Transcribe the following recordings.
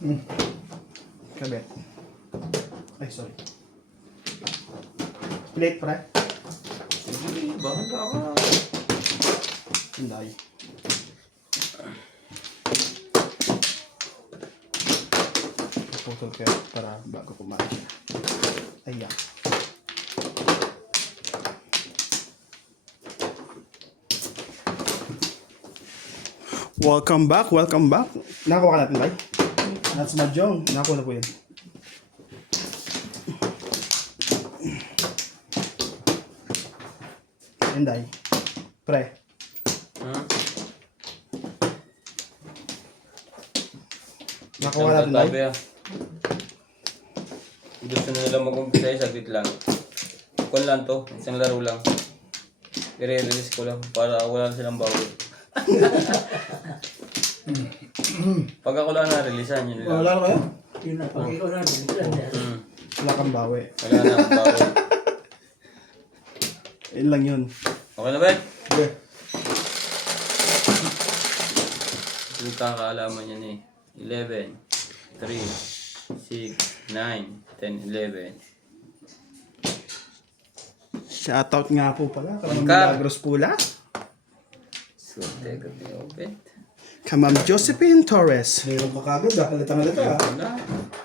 Kabit. Ay, sorry. Plate, pre. Sige, bahala ka. Hinday. Putol kayo para bago kumain siya. Ayan. Welcome back, welcome back. Nakakuha ka natin, Day? That's Mahjong. Nakakuha na po yun. Hinday. Pre. Nakakuha natin, Day? Tabi, gusto na nila mag-umpisa saglit lang. Kung lang to, isang laro lang. I-release ko lang para wala silang bawal. Pag ako lang na-releasean, yun lang. Wala na kayo? Yun na, pag ikaw na, bilisan niya. Wala kang bawi. Wala na akong bawal. Yun lang yun. Okay na ba? Okay. Yung kakaalaman yan eh. 11, 3, 6, 9, 10, 11. Shoutout nga po pala. Kamang Bangka. Milagros Pula. So, teka, may open. Kamam Josephine Torres. Mayroon ka kagad ah. Halata-halata ah. Wala.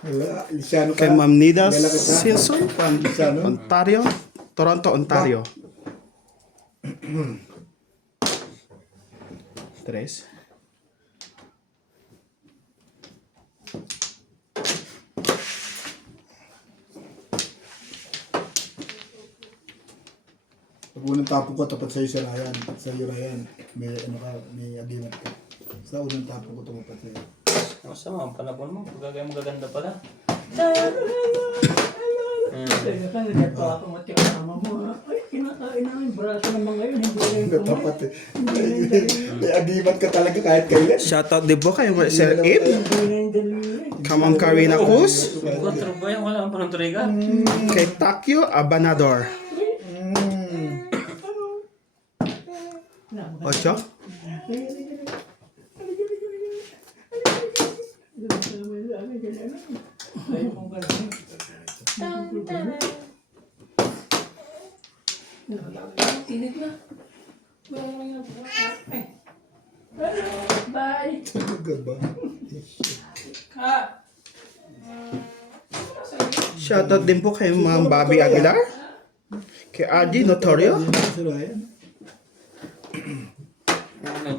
Wala. Lisyano ka. Kay Ma'am Nida Lalaki ka. Simpson. Lisyano. Ontario. Toronto, Ontario. Tres. Pag unang tapo ko, tapat sa'yo si Ryan. Sa'yo Ryan. May ano ka, may agreement ka. Sa unang tapo ko, tumapat sa'yo. Masama ang panapon mo. Pagkagaya mo gaganda pala. Kaya ka, nagpapamati ang mama mo. Ay, kinakain namin braso ng mga yun. Hindi rin Tapat eh. May agreement ka talaga kahit kailan. Shoutout din po kay Sir Ib. Kamam Karina Cruz. 4 ba yan? Wala pa ng trigger. Kay Takyo Abanador. Ocho. Tinig na. Bye. Talaga ba? Shoutout din po kay Ma'am Bobby Aguilar. Kay Adi Notorio. Si Ryan.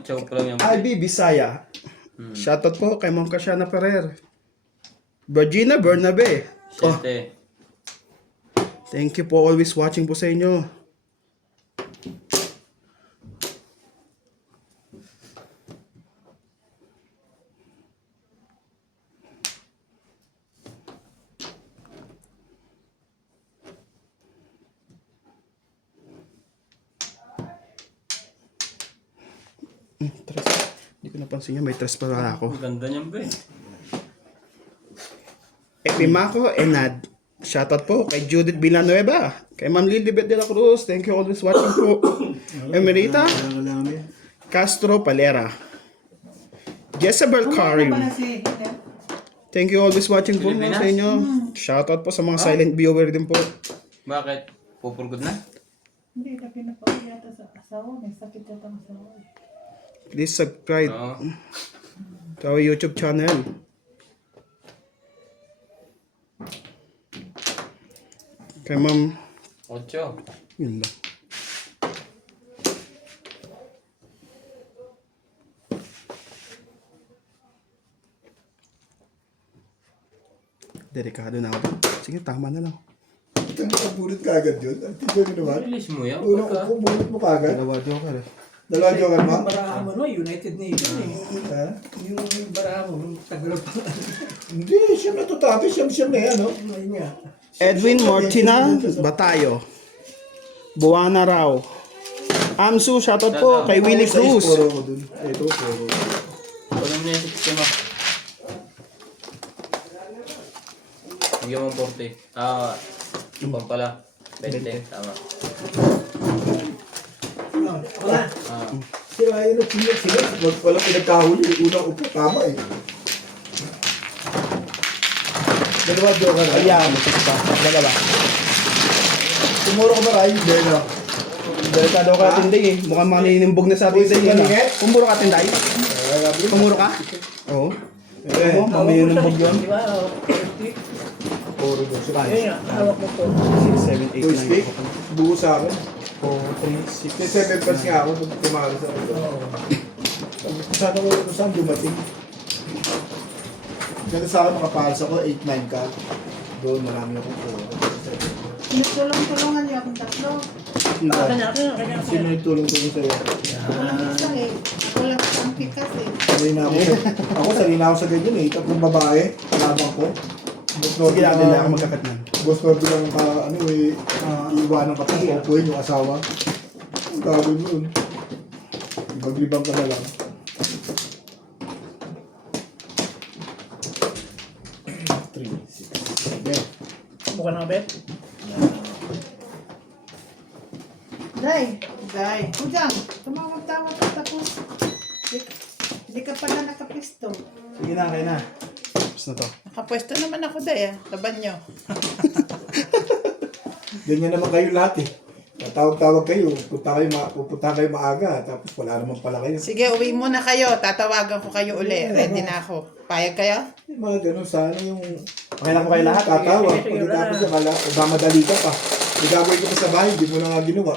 Chow pa lang yung IB Bisaya. Shoutout po kay Ma'am Kasiana Ferrer. Virginia Bernabe. Oh, 7. thank you po always watching po sa inyo. Tres. Hindi ko napansin niya, may tres pa wala ako. Ang ganda niyan ba eh. Epimaco Enad. Shoutout po kay Judith Villanueva. Kay Ma'am Lilibet de la Cruz. Thank you always watching po. Emerita Kailangan namin. Castro Palera. Jezebel Karim. Thank you always watching po Pilipinas? sa inyo. Shoutout po sa mga silent viewer din po. Bakit? Pupurgod na? Hindi, na pinapawag yata sa asawa. May sakit yata ang asawa. Please subscribe Oo. to our YouTube channel. Kay Ma'am, 8. yun lang. Delikado na ako. Sige, tama na lang. Ito nakabulot ka agad yun. Ang tiyo nyo naman. Release mo yan. Unang Pagka. kumulot mo ka agad. Dalawa joker eh. Dalawa joker mo. Yung baraha mo, no? United Nation eh. Ha? Yung baraha mo, yung Tagalog pa. Hindi, siyam na to tabi. Siyam na yan, no? Ayun nga. Edwin Mortina Batayo. Buwana Rao. Amsu, shoutout po kay Willie Cruz. Puro ko dun. Ito, puro. Alam niya yung sistema. Bigyan mo 40. Ibang pala. 20. Tama. Wala. Si Ryan at sila. Wag pala pinagkahuli. Unang upo, tama eh. Dalawa joker. Ayan, pa. Dalawa. Tumuro ko ba kayo? Hindi, no? Delikado ka tinday eh. Mukhang maninimbog na sa atin Pwede sa ka ningit? Pumuro ka tinday? Pumuro ka? Oo. Eh, Oo, maninimbog yun. Di ba? puro doon. Eh, hawak mo po. 6, 7, 8, Full stick, 9, buo sa akin. 4, 3, 6. Kasi 7 pass nga ako nung tumalo sa ako. Sana ko kung saan dumating. Kasi sa akin makapalas ako, 8-9 ka. Doon marami akong puro. Tulong-tulungan niyo akong tatlo. Kanya. Sino yung tulong-tulong sa'yo? Walang isa eh. Ako lang ang pikas eh. Sanay na ako. Ako sanay na ako sa ganyan eh. Tatlong babae, kalabang ko. Sige natin na ako magkakat na. Boss Norby lang ano eh, iiwanan ka pa, upuin yung asawa. Ang gagawin mo yun. Maglibang ka na lang. Three, six, seven. Mukha na bet. Day. Ujang, tumawag-tawag ka tapos. Hindi ka pala nakapisto. Sige na, kaya na. Tapos na to. Nakapwesto naman ako, Day, ah. Laban nyo. Ganyan naman kayo lahat eh. Tatawag-tawag kayo, pupunta kayo maaga, tapos wala naman pala kayo. Sige, uwi muna kayo. Tatawagan ko kayo uli. Ready na ako. Payag kayo? Yung mga ganun, sana yung Okay na po kayo lahat. tatawag, Sige, pagkatapos yung mamadali ka pa. May gagawin ko pa sa bahay, di mo na nga ginawa.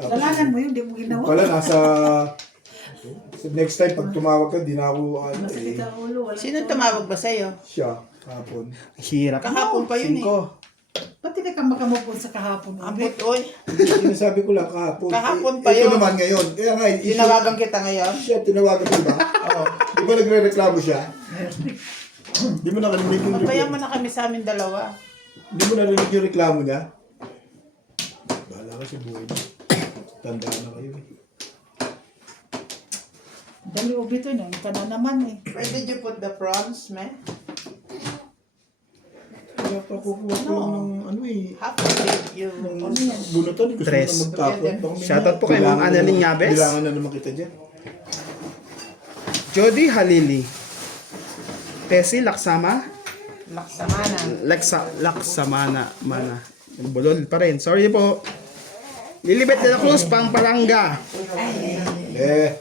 Dalanan mo yun, di mo ginawa. Pala nasa next time pag tumawag ka, di na ako Masakit ang ulo. Wala Sino tumawag ba sa'yo? siya kahapon. Hirap. Kahapon pa yun eh. 5. Ba't hindi ka makamupon sa kahapon? Ambot, oy. Sinasabi ko lang kahapon. Kahapon Eh, pa ito yun. naman ngayon. Kaya nga, Tinawagan kita ngayon? siya, tinawagan ko ba? Oo. Di ba nagre-reklamo siya? Di mo narinig yung Pabayaan mo na kami sa amin dalawa. Di mo narinig yung reklamo niya? Bahala ka si buhay niya. Tandaan na kayo eh. Dali ubi to yun. Ka na naman eh. Where did you put the prawns, man? Kaya pa kukuha ko ng ano eh. Half of it, you... Ng bunutan. Gusto mo Tres. na magtapon. Baka may Shoutout po kay Ma'am bilangan Annalyn naman- Ñabes. Bilangan na naman kita dyan. Jody Halili. Tessie Laksama. Laksamana. Laksamana. Bulol pa rin. Sorry po. Lilibet de la Cruz, Pampalanga. Eh,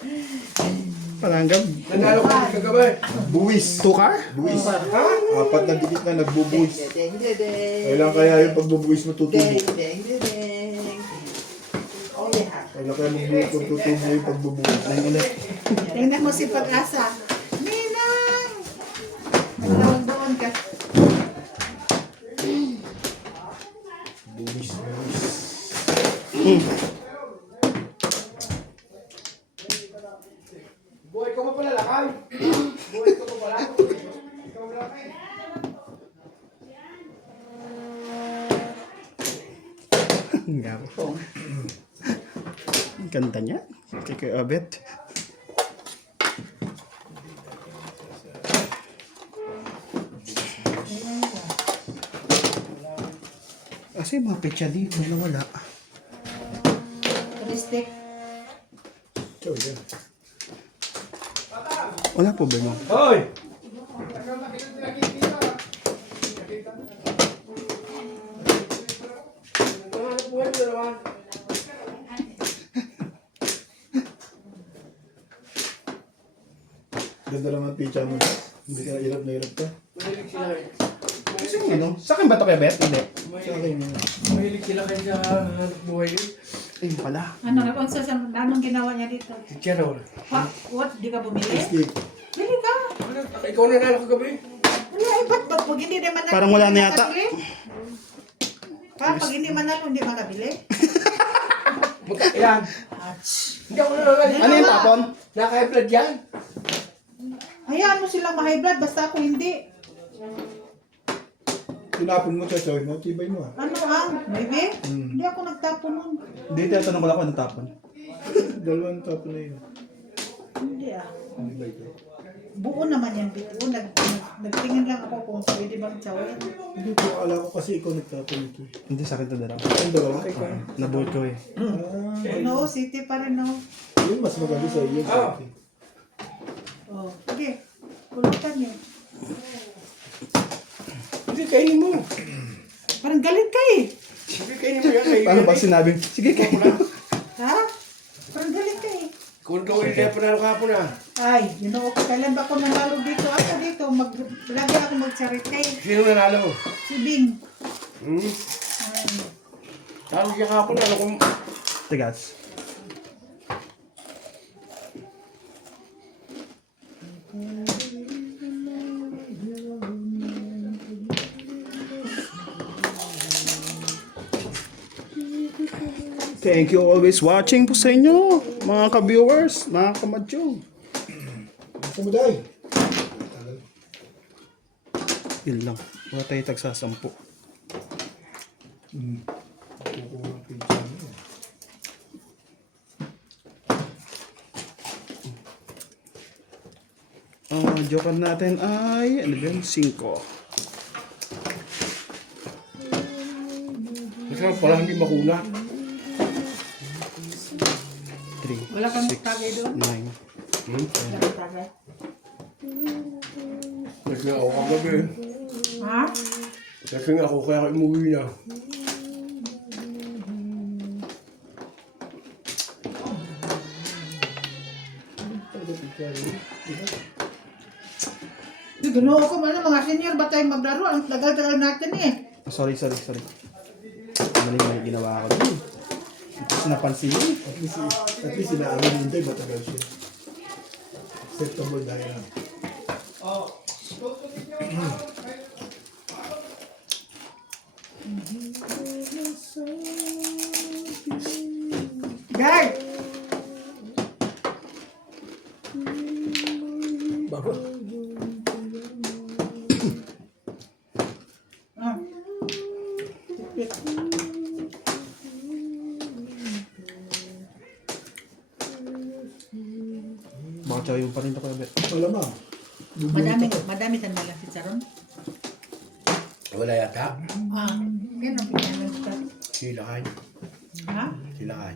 Palanga. buwis. 2 car? Buwis. Apat na dikit na nagbubuwis. Ding, ding, ding. Kailan kaya yung pagbubuwis mo tutubo? Ding, ding, ding. Oh, yeah. Kailan kaya magbubuwis tutubo yung pagbubuwis? Ayun ulit. Tingnan mo si Pag-asa. Ninang! Nagtawag doon ka. Buwis. Buhay ko pa pala lakay. Buhay ko pa pala. Ikaw lakay. Ang gabi. Ang ganda niya. Kay Abet. Kasi yung mga pecha dito na wala. Turistic. Ikaw yan. Wala po ba mo? Hoy! Ganda naman pizza mo. Hindi ka hirap na hirap ka. Kasi yung ano? Sa akin ba ito kay Bet? Hindi. Sa akin yun. Mahilig sila kayo sa hanap buhay yun. Ayun pala. Anong ginawa niya dito? Si Carol. Ha? What? Di ka bumili? Stick. Bili ka. Ano, ikaw na nalo kagabi. Wala, eh, ba't pag hindi naman nalo, Parang wala hindi na yata. makabili? Pag hindi man nalo, hindi makabili? Yan. Hindi ako nalala. Ano yung tapon? Naka-blood yan. Hayaan mo silang ma-high blood, basta ako hindi. Tinapon mo siya, sorry mo. Tibay mo ah. Ano ang? Maybe? Hindi ako nagtapon nun. Hindi, tinatanong ko lang kung anong tapon. Dalawang tapon na yun. Hindi ah. Ano ba ito? Buo naman yan dito. Nagtingin lang ako kung pwede bang tsawin. Hindi ko alam ko kasi ikaw nagtapon ito eh. Hindi sa akin ito dalawa. Ang dalawa? Nabuhat ko eh. No, city pa rin no. Yun, mas maganda sa iyo. Ah. Oh, sige. Pulutan niyo. Hindi Sige, kainin mo. Parang galit ka eh. Sige, kainin mo yan. Kainin Paano mo ba yan. sinabi? Sige, kayo. Ha? Parang galit ka eh. Kung gawin niya panalo kahapon ah. Ay, you know, kailan ba ako nanalo dito? Ako dito, lagi ako magsaritay. Sino nanalo? Si Bing. Hmm? Ay, Talo siya kahapon. Ano kung... Tigas. Thank you always watching po sa inyo, mga ka-viewers, mga kamadyo. Gusto mo dahil? Yun lang. Wala tayo tagsasampu. Joker natin ay, ano ba yun? 5. Masarap pala hindi makuna. 3, wala kang tagay doon? 9. Wala kang tagay. Lasing ako kagabi. Ha? Lasing ako kaya ako umuwi na. Di, ginoo ko, ano, mga senior ba tayo maglaro? Ang tagal-tagal natin eh. Sorry. Mali ginawa ko dun. Tapos napansin yun. At least inaamin yung tayo, matagal siya. Acceptable dahil na. Guard! Bago. Ah. Baka tsaka yung pa rin ako. Malamang. Madami sandala si Charon. Wala yata. Ah, yan ang pinanong ka. Silakan. Ha? Silakan.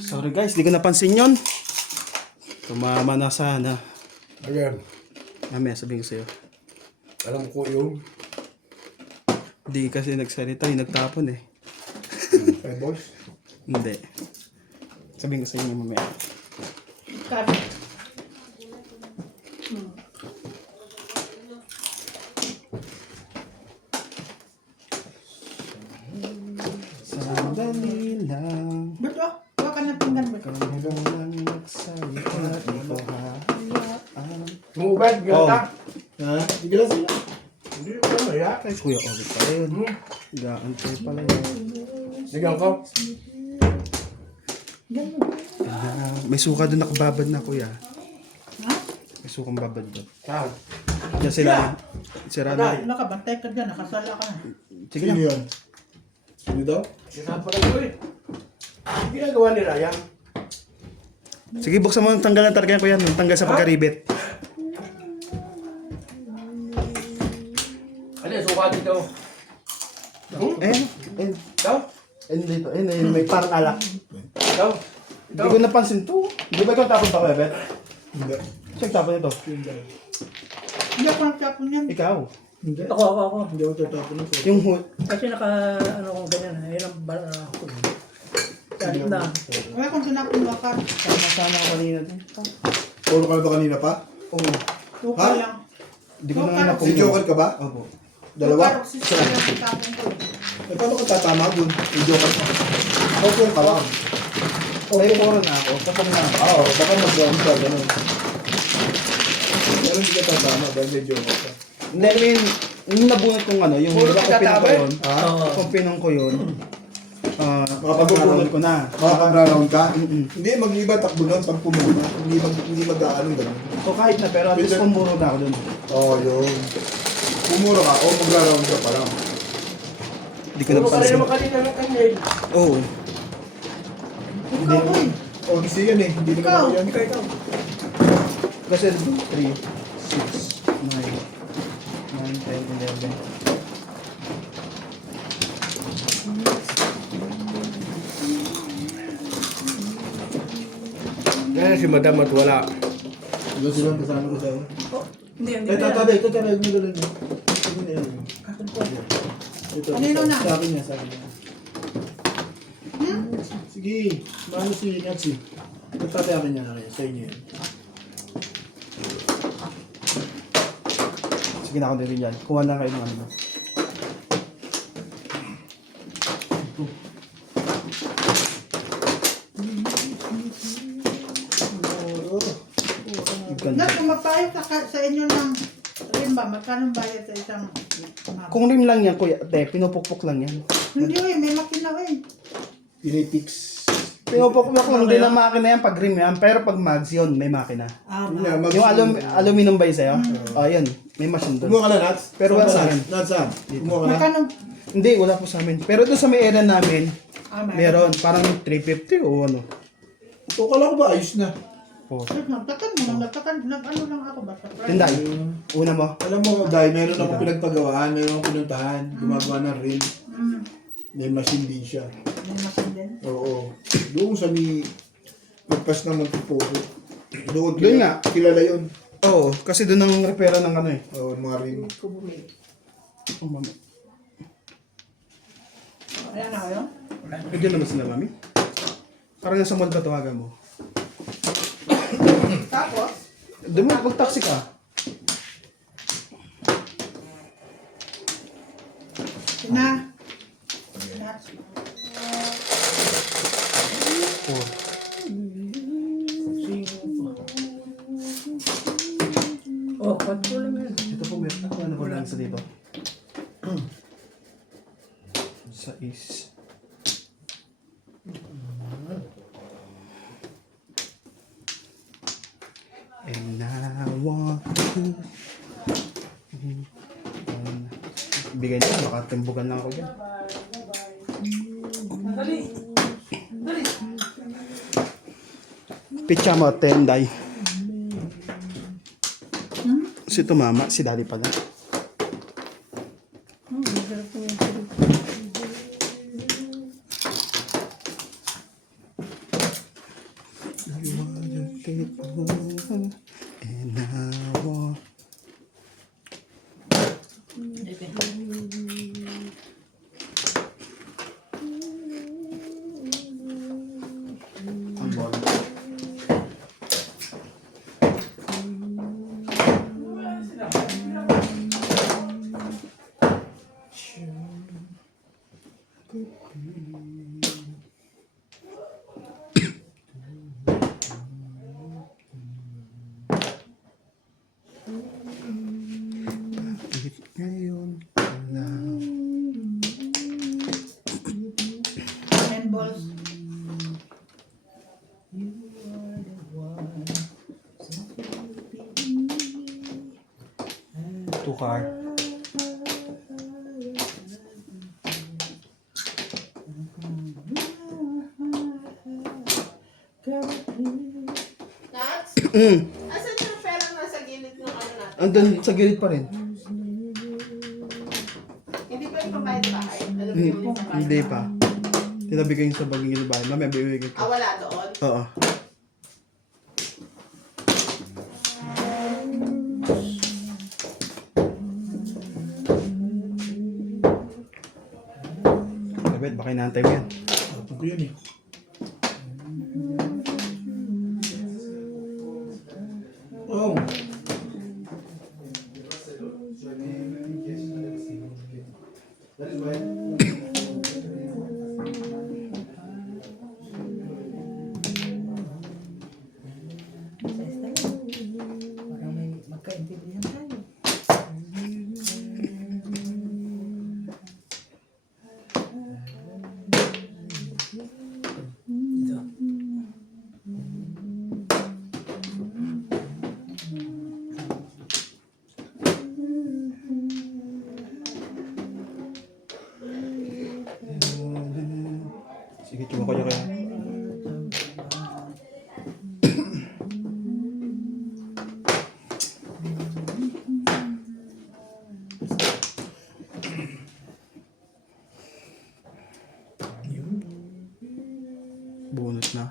Sorry guys, di ko napansin yun. Tumama na sana. Ayan. Mamaya sabihin ko sa'yo. Alam ko yung... Hindi kasi nagsalita, yung nagtapon eh. Hey boys. Hindi. Sabihin ko sa inyo mamaya. Kami. Sandali lang. Ba't oh? Huwag ka ng pinggan ba? Hanggang lang nagsalita. Ito hayaan. Tumubad, gata. Ha? Hindi ka lang sila. Hindi ko na ya. Ay, Kuya Ovid pala yun. Gaantay pala yun. Sigaw ko. May suka doon nakababad na kuya. Ha? May sukang babad doon. Saan? Diyan sila. Sira na. Wala ka, bantay ka dyan, nakasala ka na. Sige Sino lang. yun? Sino daw? Sinahan pa lang ko eh. Ang ginagawa ni Ryan. Sige, buksan mo ang tanggal ng targa ko yan. Tanggal sa pagkaribet. Ano, suka dito. Eh, Ito? dito. May parang alak. Ito? Hindi ko napansin to. Di ba ikaw tapon pa, Kuya Bet? Hindi. Siyang tapon ito. Hindi ako nagtapon yan. Ikaw. Hindi. Ako. Hindi ako tatapon ito. Yung hood. Kasi ano kong ganyan, ayun ang ako. Kahit na, Wala kong tinapon bakar. Sama ako kanina din. Puro ka na ba kanina pa? Oo. Tuka Ha? lang. Di ko na napong. Si Joker ka ba? Opo. Dalawa? Si Sarah ang tapon ko. Eh, paano ka tatama dun? Si Joker ka. Okay ka lang. Ay, puro na ako. Tapong na ako. Oo, baka mag-round ka, gano'n. Pero hindi ka tatama dahil may Joker ka. Hindi, I mean, yung nabunot kong ano, yung Puro diba kung pinong ko nagtatama yun, Oo. kung pinong ko yun, Makapag-round mabubunot ko na. Makapag-round ka? Hindi, mag-iba takbo nun pag pumuna. Hindi mag-aanong gano'n. So kahit na, pero at least pumuro na ako dun. Oo, yun. Pumuro ka o mag-round ka pa lang. Hindi ko Puro ka rin napansin. naman kanina ng kanil. Oo. Ikaw ko eh. O, kasi yan eh. Hindi naman ako yan. ikaw. Kasi 3, 6, 9, 10, 11. Yan si Madam at wala. Doon silang kasama ko sa'yo. Hindi, Eh, tatabi. Ito talaga yung nilala niyo. Ito na yan. Ito, Kanino na? sa akin niya, sa akin niya. Sige, mahalo si Natsi. Nagtatayakin niya na kayo, sa inyo yan. Sige na ako din yan. Kuha lang kayo ng ano. Na, kung magbayad sa inyo ng rimba, magkano bayad sa isang map? Kung rim lang yan, kuya, pinupukpok lang yan. Hindi may makina eh. Pinipix. Pinupukpok lang din ang makina yan pag rim yan, pero pag mags yun, may makina. Yun na, Yung aluminum ba yun sa'yo? Yun, may machine doon. Kumuha ka na, Nats? Pero wala sa akin. Nats, saan? Kumuha ka na? Magkano? Hindi, wala po sa amin. Pero doon sa may area namin, Meron. meron, parang 350 o ano. So, kala ko ba ayos na? Nagtakan mo, nag-ano lang ako ba? Tinday, una mo. Alam mo, dahil meron akong pinagpagawaan, meron akong pinuntahan, gumagawa ng reel. May machine din siya. May machine din. Oo. Doon sa may magpas ng Magpupo. Doon nga. Kilala yun. Oo, kasi doon ang repera ng ano eh. Oo, mga reel. Ayan na kayo? Pwede naman sila, mami. Parang nasa mall ba tawagan mo? Tapos, Doon mo, mag-taxi ka. na. Oh, kwanto lang yan. Ito po, meron ako. Ano ba lang sa dito? Sa is... And I want to... Bigay na, makatimbugan lang ako dyan. Pitcha mo, tenday. Si ito mama, si daddy pala. And I want... Ang bola. Bakit ngayon ka lang? And balls. Two car. Nats? Asan yung pera nasa gilid ng ano natin? Andun sa gilid pa rin. Hindi pa yung pambayad sa bahay? Alam mo yung sa bahay? Hindi pa. Tinabi ko yung sa baging gilid bahay. Mamaya bibigay ko. Wala doon? Oo. David, baka inaantay mo yan. Ako yun eh. Oh. Parang may magkaintindihan tayo. Sige, cuma ko niya kaya. Bunot na.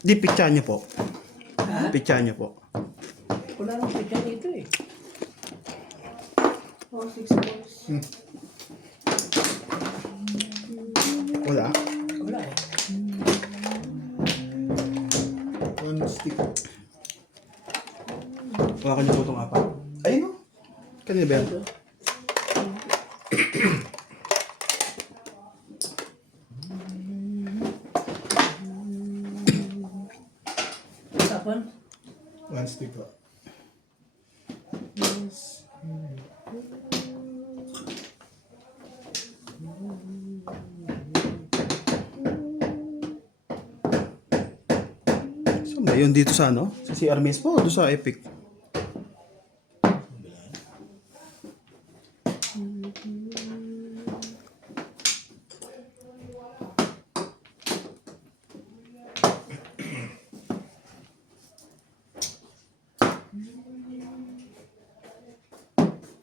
Di, pitchan nyo po. Pitchan nyo po. Wala nang picture dito eh. Oh, 6 balls. Wala. Wala eh. One stick. Hawakan nyo po itong apat. Ayun o. Kanina ba yan? Tapan. One stick po. Saan ba yun? Dito sa ano? Sa CR mismo o doon sa Epic?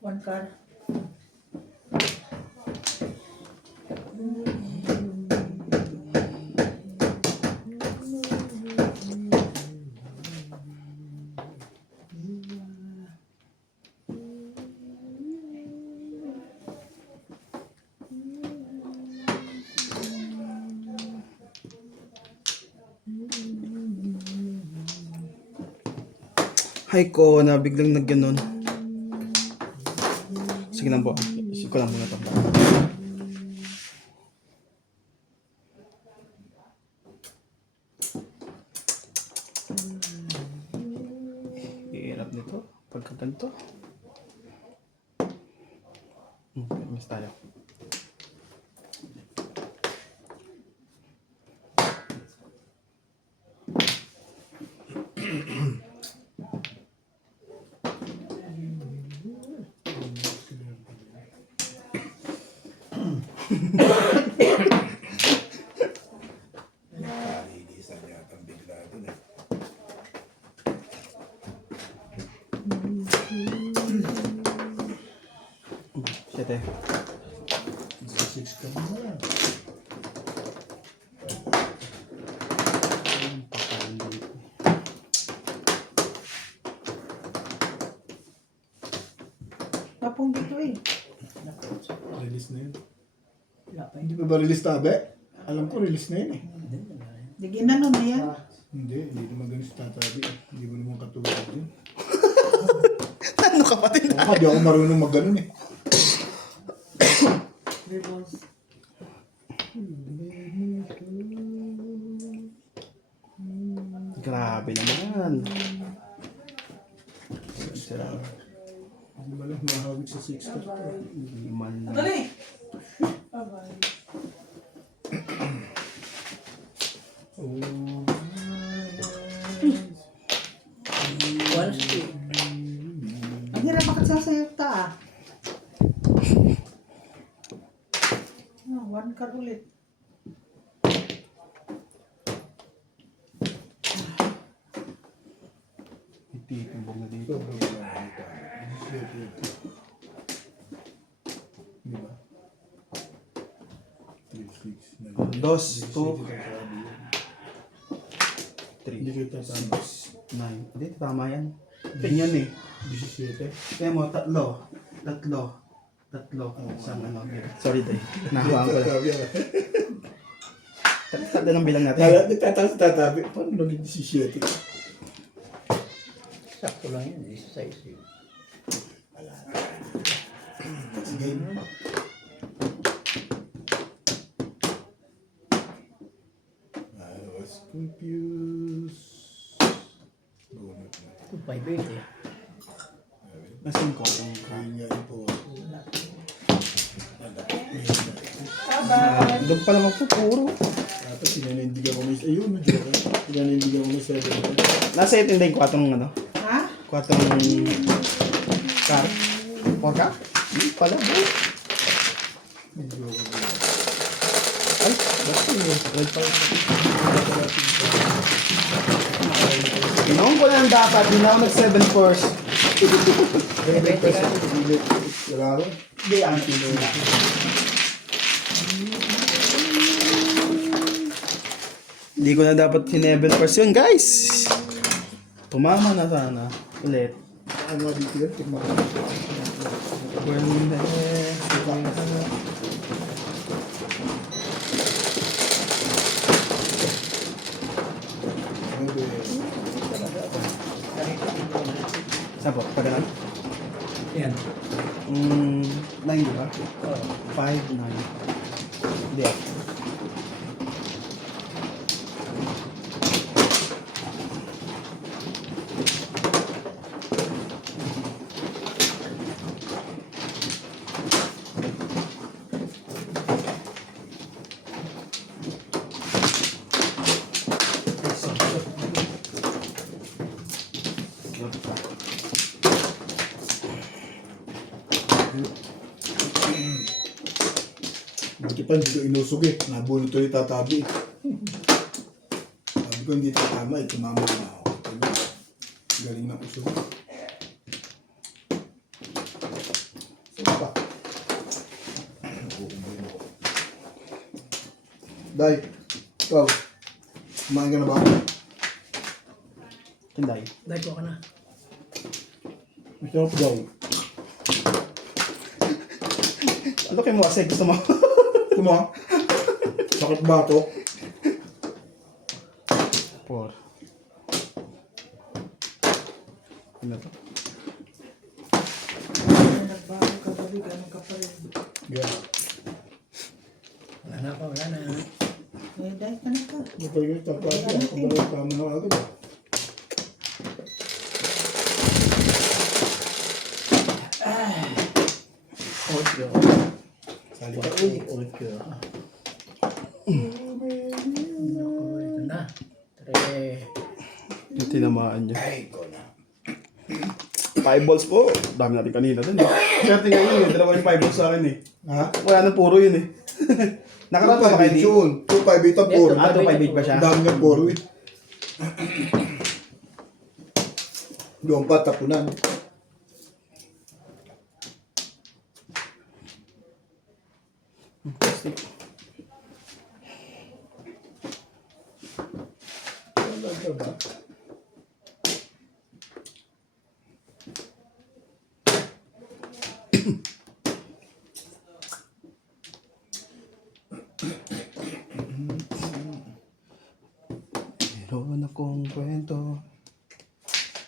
One car. Hay ko, na biglang nagganon. Sige lang po. Isip ko lang muna ito. Ihirap nito. Pagka ganito. Miss tayo. Kalinisan yata ang bigla dun eh. Siyete. Six ka muna. Tapong dito eh. Release na yun. Wala pa Hindi pa ba release tabi? Alam ko release na yun eh. Di ginano na yan. Hindi naman ganun sa tatabi. Hindi mo naman katulad yun. Ano kapatid? Ako, di ako marunong mag-ganon eh. 3 balls. Grabe naman. Sira. Hindi mo lang mahawig sa 6 ka. Hindi man lang. Dali! Oh. One stick. Ang hirap makasasayot ta ah. One card ulit. Ititimbong na dito. Sobrang marami pa. Di ba? 3, 6, 9. Dos, two, Hindi 3, kita tama. 9. Hindi, tama yan. Ganyan eh. 17. Kaya mo, tatlo. Isang ano. Sorry, day. Nahawakan ko lang. Tatabi ah. Tatlo ng bilang natin. Nagtataas sa tatabi. Paano naging 17? Sakto lang yan. 16 eh. Sige. I was confused. Bunot na. 258 eh. Nasin ko yung Ayun nga yung po. doon pa naman po, puro. Dapat sinanindigan ko may... Ayun, medyo ka. Sinanindigan ko may 7. Nasa itin din, 4 ano? Ha? 4 car. 4 ka? Hindi pala, bro. Medyo ka. Ay, ba't yun eh? Wait pa rin. Ginawan ko lang dapat, hindi na ako nag-7 course. Wala rin. Hindi, ang tino na. Hindi ko na dapat sineven first yun, guys. Tumama na sana. Ulit. Ano dito yan? Tikman ko. Pwede. Saan po? Pa ganun? Yan. 9 di ba? 5, 9. Hindi ah. Buti pa hindi ko inusog eh. Nabunot ulit tatabi eh. Sabi ko hindi tatama eh. Tumama na ako. Galing na usog. Saan pa? Day, ikaw. Kumain ka na ba? Tinday. Dahil ko ka na. Masarap daw. Ano kayo mo kasi? Gusto mo? Ito mo? Sakit ba ito? 4. Ano to? Nagbago ka gabi, ganun ka pa rin. Yeah. Wala na pa, wala na. Eh, dahil ka na ka. Mapagay ka pa. Kabalik ka mo na ako ba? Audio. Sali ka ulit. Audio. Ito na. Tre. Yung tinamaan niya. Ay, ko na. 5 balls po. Dami natin kanina dun eh. Swerte nga yun eh. Dalawa yung 5 balls sa akin eh. Ha? Wala na puro yun eh. Nakaraan pa ba kayo dito? 2-5 ito, 4. Ah, 2-5 ba siya? Ang dami ng 4 eh. Doon pa, tapunan. Meron akong kwento.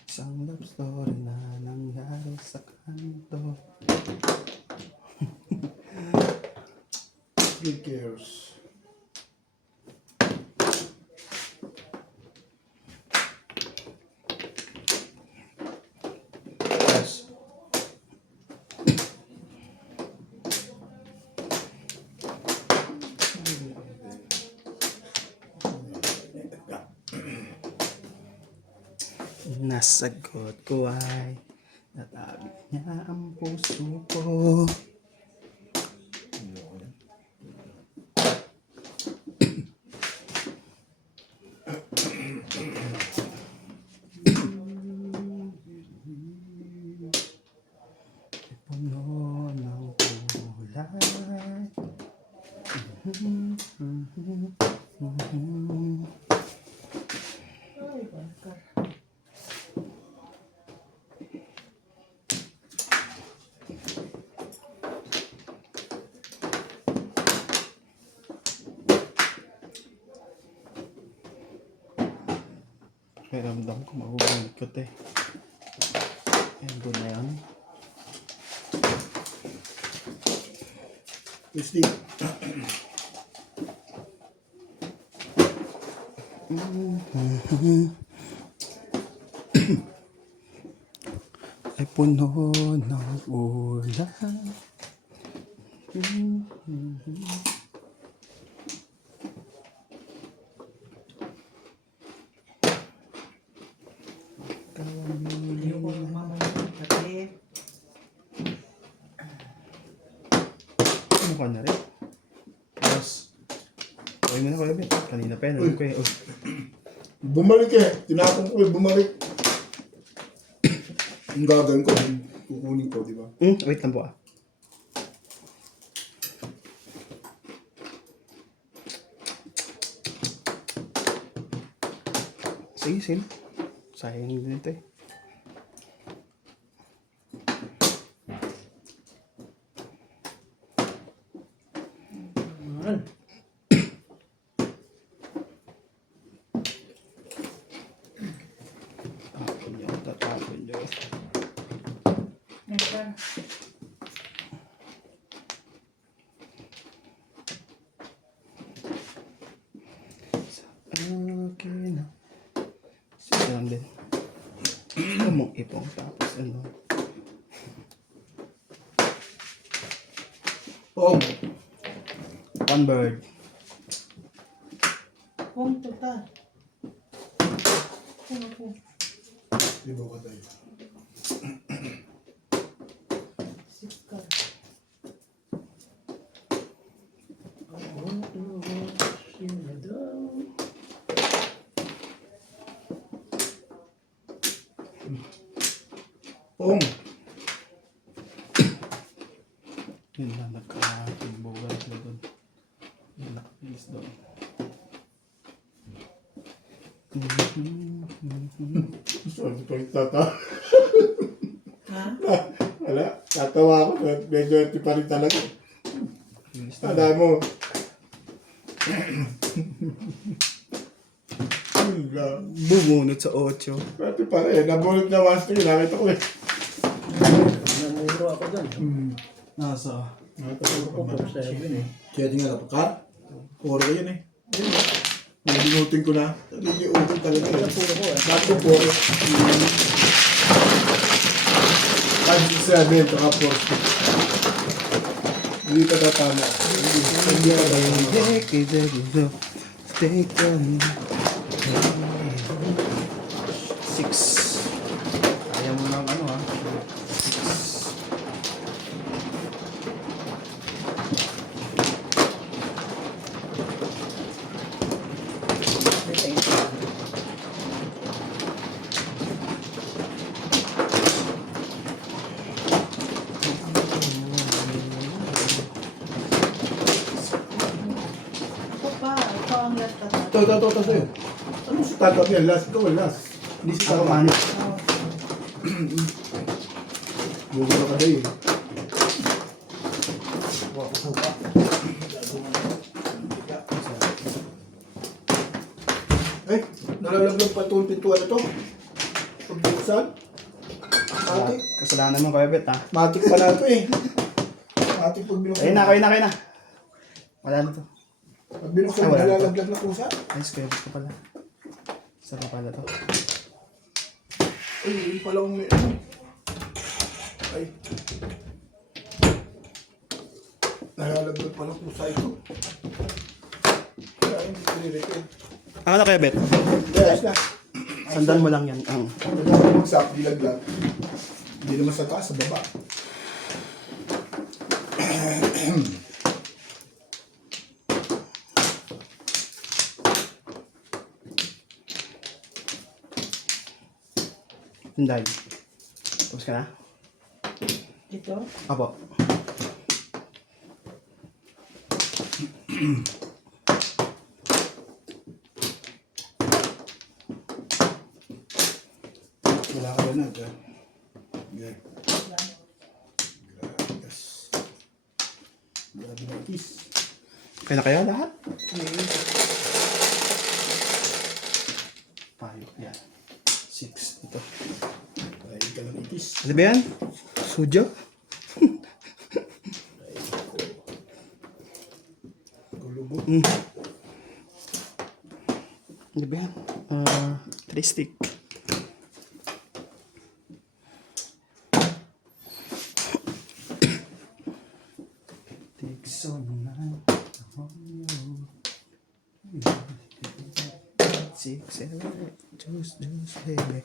Isang love story na nangyari sa kanto. Three cares. Yes. Nasagot ko ay natabi niya ang puso ko. Puno ng kulay. May ramdam ko mahuhulit ko te. Ayan doon na yan. Christy. Ay puno ng ulan. Hindi ko mamaya kasi Ano ka na rin? Yes. Uy mo na kuya Ben. Kanina pa yan. Uy, kuya. Uy. Bumalik eh. Tinapon ko eh. Bumalik. Ang gagawin ko. Kukunin ko, di ba? Wait lang po ah. tiisin. Sayang din ito eh. Ayan. Tapon nyo, tatapon nyo. Never. Okay na. Sige lang din. Ito mong ipong tapos ano. Pong. One bird. Kung tuta. Kung ako. Di ba ka tayo? Sikar. Sino daw? Pong. Yun na, nagka-timbugan sila doon. Yung nakapilis doon. Sabi ko yung tata. Ha? Wala, tatawa ako. Medyo ito pa rin talaga. Tanda mo. Bumunot sa 8. Pati pa rin. Nabulot na once ko yun. Nakita ko eh. Namuro ako doon. Nasa. Nakita ko Ako po 7 eh. Kaya di nga napaka. Puro ko yun eh. Nalimutin ko na. Nalimutin talaga eh. Puro ko eh. Bago puro. 5-7 saka 4. Hindi ka tatama. Hindi ka tatama. Take them. 6. Ayaw mo ng ano ha. 6. Ito pa. Ito ang last na Ito sa'yo. Ano si tatap yan? Last ito o last? Hindi si Ako tatap. man. Bugura ka dayo. Eh, nalalaglag pa itong pintuan na to. Pagbuksan. Matik. Kasalanan mo Kuya Bet ha. Matik pala ito eh. Matik pag binuksan. Kayo na. Wala na to. Pag binuksan, Ay, wala. nalalaglag na kusa. Ayos Kuya Bet ko pala. Sarap pala to. Ay, hindi pala kung may ano. Ay. Nalalaglag pala kusa ito. Kaya hindi ko nilagay. Ako na Kuya Bet. Ayos na. Sandan mo lang yan. Ang. Pagkakang magsak, dilaglag. Hindi naman sa taas, sa baba. Hinday. Tapos ka na? Ito. Apo. Wala ka ba na? Yeah. Gracias. Grabe na itis. Kaya na kaya lahat? Tayo. Yan. 6. Ito. Kaya ka ng itis. Ano ba yan? Sujo? Gulubo. Ano ba yan? 3 stick. Tikson na. 6, 7, juice, hele.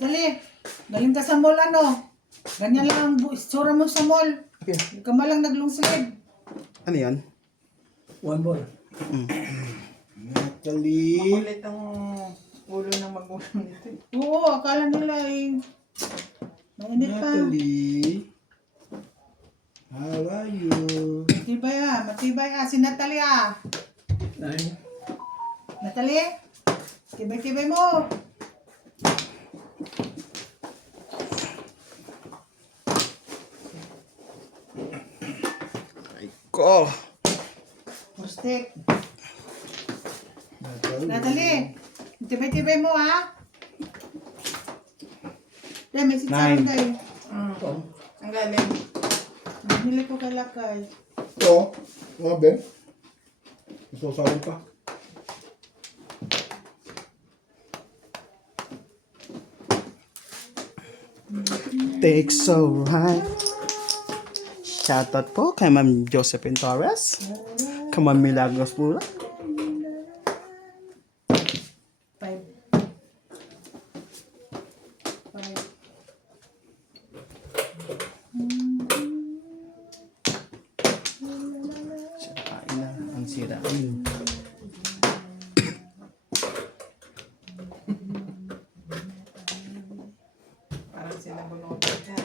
Dali. Galing ka sa mall ano. Ganyan lang ang itsura mo sa mall. Okay. Hindi ka malang naglungslid. Ano yan? One ball. Natalie. Makulit ang Ulo ng magulang nito. Oo, akala nila eh. Mainit pa. Natalie. How are you? Matibay ah, matibay ah. Si Natalie ah. Ay, Natalie, tibay-tibay mo. Ko. Mustik. Natalie, tibay-tibay mo ah. Dahil may sitsaron kayo. Ang galing. Binili ko kay Lakay. Ito. Mga ben. Ito sa akin pa. Takes so right. Shoutout po kay Ma'am Josephine Torres. Kay Ma'am Milagros Pula. 5. 5. Kain na. Ang sira. Parang sila bunutan ka.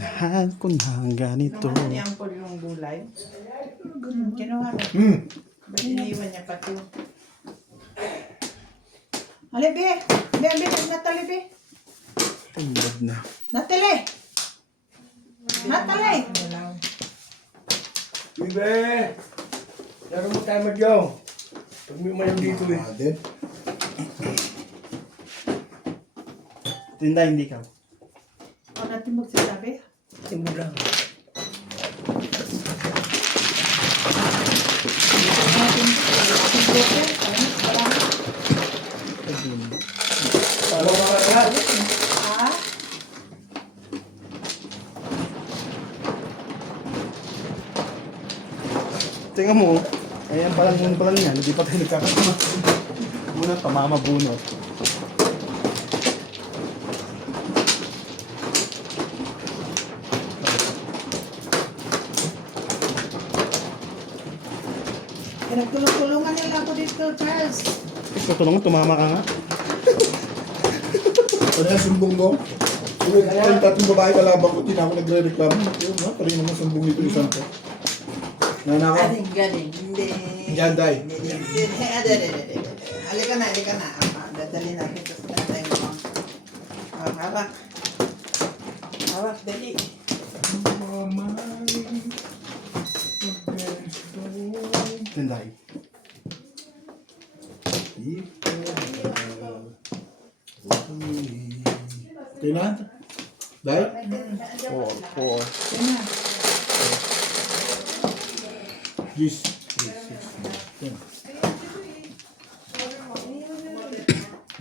Lahat ko na ganito. Naman ni Ampol yung gulay. Kinuha ko. Ba't iniwan niya pa to? Ali, be. Be, Natalie, be. Tingad na. Natalie! Natalie! Bibe! Laro mo tayo mag-yaw. Pag may umayaw dito eh. Din. Tinda, hindi ka. O natin magsasabi. Timbo lang. Paano ka lahat? Ha? Tingnan mo. Ayan palang yan. Hindi pa tayo nagkakasama. Muna pamamabunot. Pinagtulong-tulungan nila ako dito, Charles. Ito tulungan, tumama ka nga. Ano yung sumbong mo? Yung tatlong babae kalabang ko, di na ako nagre-reklamo. Yun na, parin naman sumbong nito isang ko. Yan ako. Galing. Hindi. Yan, Day. Hindi. Halika na. Dadali natin sa tatay mo. Hawak. Hawak, dali. Tinday. Tingnan. Day? 4. Yes.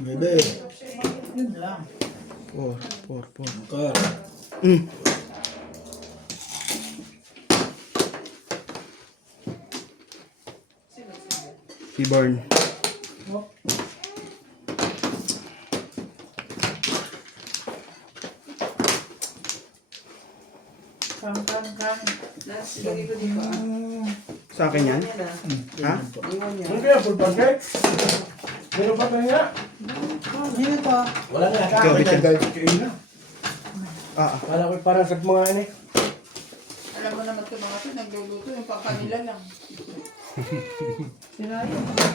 Bebe. Yun lang. 4. Kar. T-burn. Kam. Lagay ko dito Sa akin yan? Ha? Ano kaya? Full pancake? Meron pa kaya nga? Yun ito. Wala na. Ikaw, Kaya Bitin. Day. Kain na. Kala ko parang sa mga ano eh. Alam mo naman ito mga ito, nagluluto yung pang kanila lang.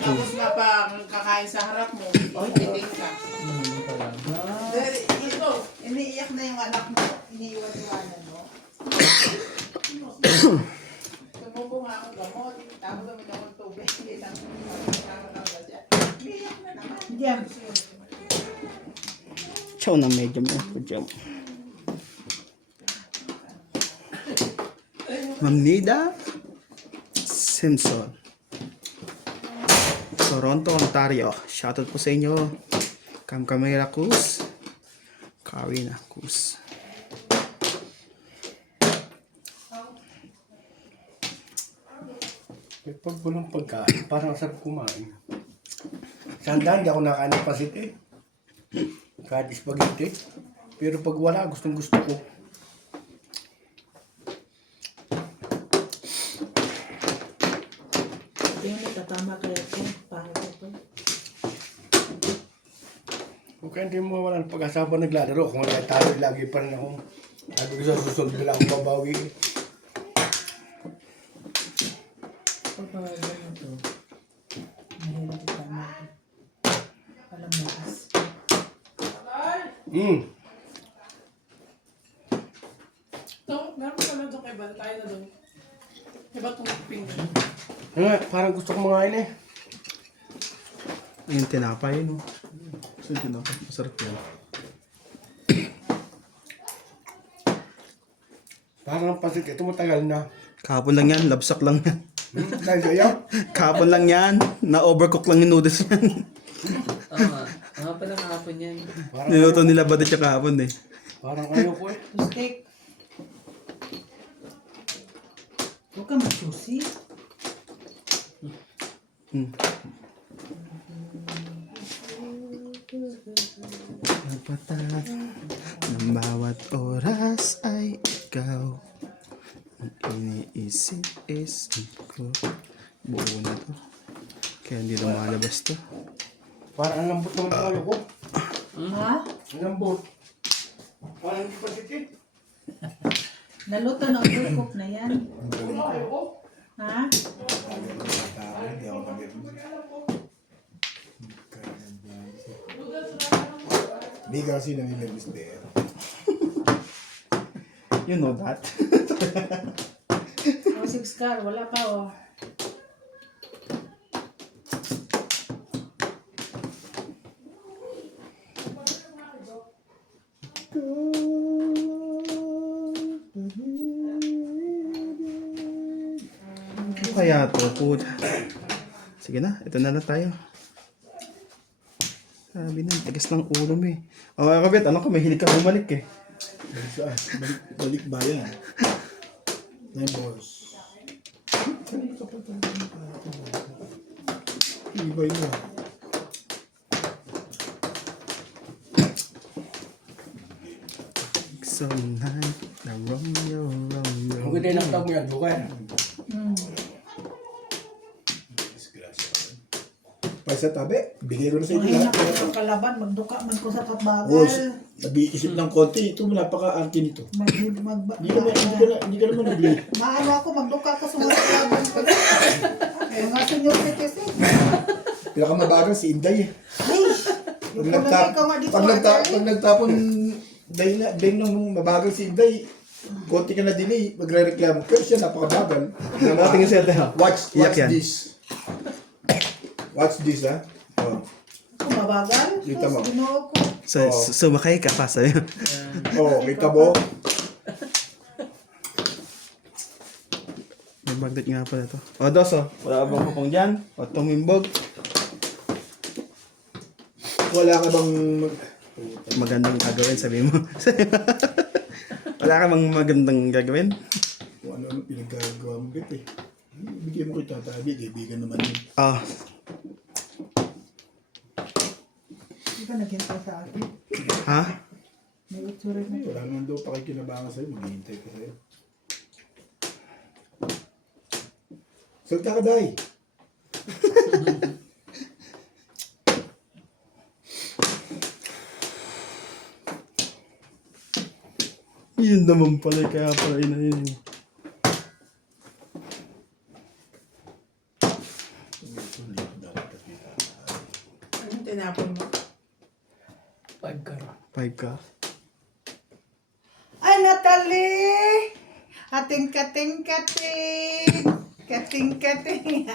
Tapos nga pa kakain sa harap mo, titig ka. Dahil ito, iniiyak na yung anak mo, iniiwan-iwanan mo. Sumubo nga akong gamot, tapos namin akong tubig, hindi lang nakakagawa dyan. Iniiyak na naman. Diyan. Chow na medyo mo. Jam. Ma'am Nida Simpson, Toronto, Ontario. Shoutout po sa inyo. Camera Cruz, Karina Cruz. May pagbulang pagkain. Parang sarap kumain. Sandaan, di ako nakain ng pasit eh. Kahit spaghetti. Pero pag wala, gustong gusto ko. Yung natatama kaya ito. Para ito. Kaya hindi mo wala ng pag-asa pa naglalaro. Kung wala tayo, lagi pa rin ako. Sabi ko sa susunod na lang ako babawi. Pag ganito, mahirap itama. Alam mo, Ito, meron ka na doon kay Bal. Tayo na doon. Diba tumiping doon? Parang gusto ko mangain eh. Yung tinapay, no? Gusto yung tinapay. Masarap yan. Parang ang pasit. Ito matagal na. Kahapon lang yan. Labsak lang yan. Dahil sa'yo? Kahapon lang yan. Na-overcook lang yung noodles yan. Pala kahapon yan. Niluto nila ba siya kahapon eh. Parang ayoko eh. steak. Huwag ka mag-susi. Napatat ng bawat oras ay ikaw. Ang iniisip ko. Buo na to. Kaya hindi na makalabas to. Parang ang lambot naman ng ulo ko. Ha? Ang lambot. Parang hindi pasit eh. Naluto na overcook na yan. Ha? Hindi ako nag-inom. Hindi kasi nanginagis there. You know that? O, 6 car. Wala pa, oh. Ano kaya to? Puta. Sige na, ito na lang tayo. Sabi na, tigas ng ulo mo eh. O Kabit, ano ka, may hilig ka bumalik eh. Balik saan? Balik bayan. Nine balls. Ibay mo. So night, na Romeo. Ang ganda ng tao mo yan, Joker. Pa sa tabi, bigay ko na sa inyo Mahina lahat. ko sa kalaban. Magduka man ko sa Oh, katbagal. nabiisip ng konti. Ito napaka-arte nito. Hindi ka naman nagli. Maano ako, magduka ko sa mga kalaban. Mga senior citizen. Pinakamabagal si Inday eh. Ay! Yung ikaw nga dito. Pag nagtapon day nung mabagal si Inday, konti ka na delay, magre-reklamo. Pero siya napakabagal. Tingin siya tayo. Watch Iyak yan. this. Watch this, ha? Oh. Kung mabagal, Kita mo. ginoo ko. So, sumakay ka pa sa'yo. Oh, kita mo? May bagdat nga pala to. O, Dos, o. Wala ka bang hukong dyan? O, tumimbog. Wala ka bang... Magandang gagawin, sabi mo. Wala ka bang magandang gagawin? Kung ano pinagkagawa mo, Bit, eh. Bigyan mo kita, tabi, kaibigan naman yun. Ah, Di ba naghinta sa akin? ha? May utsuri na. Wala naman daw pakikinabangan sa'yo, maghihintay ko sa'yo. Salta ka, Day. Yun naman pala, kaya pala yun na yun. Anong tinapon mo? 5 car. 5 ka. Ay, Natalie! Ating kating-kating! Kating-kating!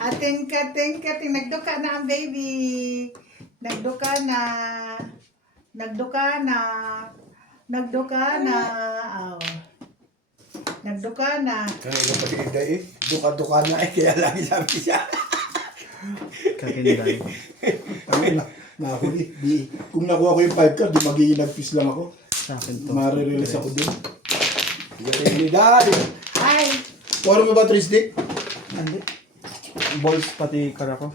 Ating kating-kating! Nagduka na ang baby! Nagduka na! Nagduka na! Nagduka na! Oh. Nagduka na! Kanina pa si Inday eh. Duka-duka na eh. Kaya lagi sabi siya. Kakinday. Ako na, nahuli. Kung nakuha ko yung 5 card, di maghihinagpis lang ako. Sa akin to. Marirelease ako dun. Hindi ni Daddy. Ay! Kuha mo ba 3 stick? Andi. Balls pati kara ko.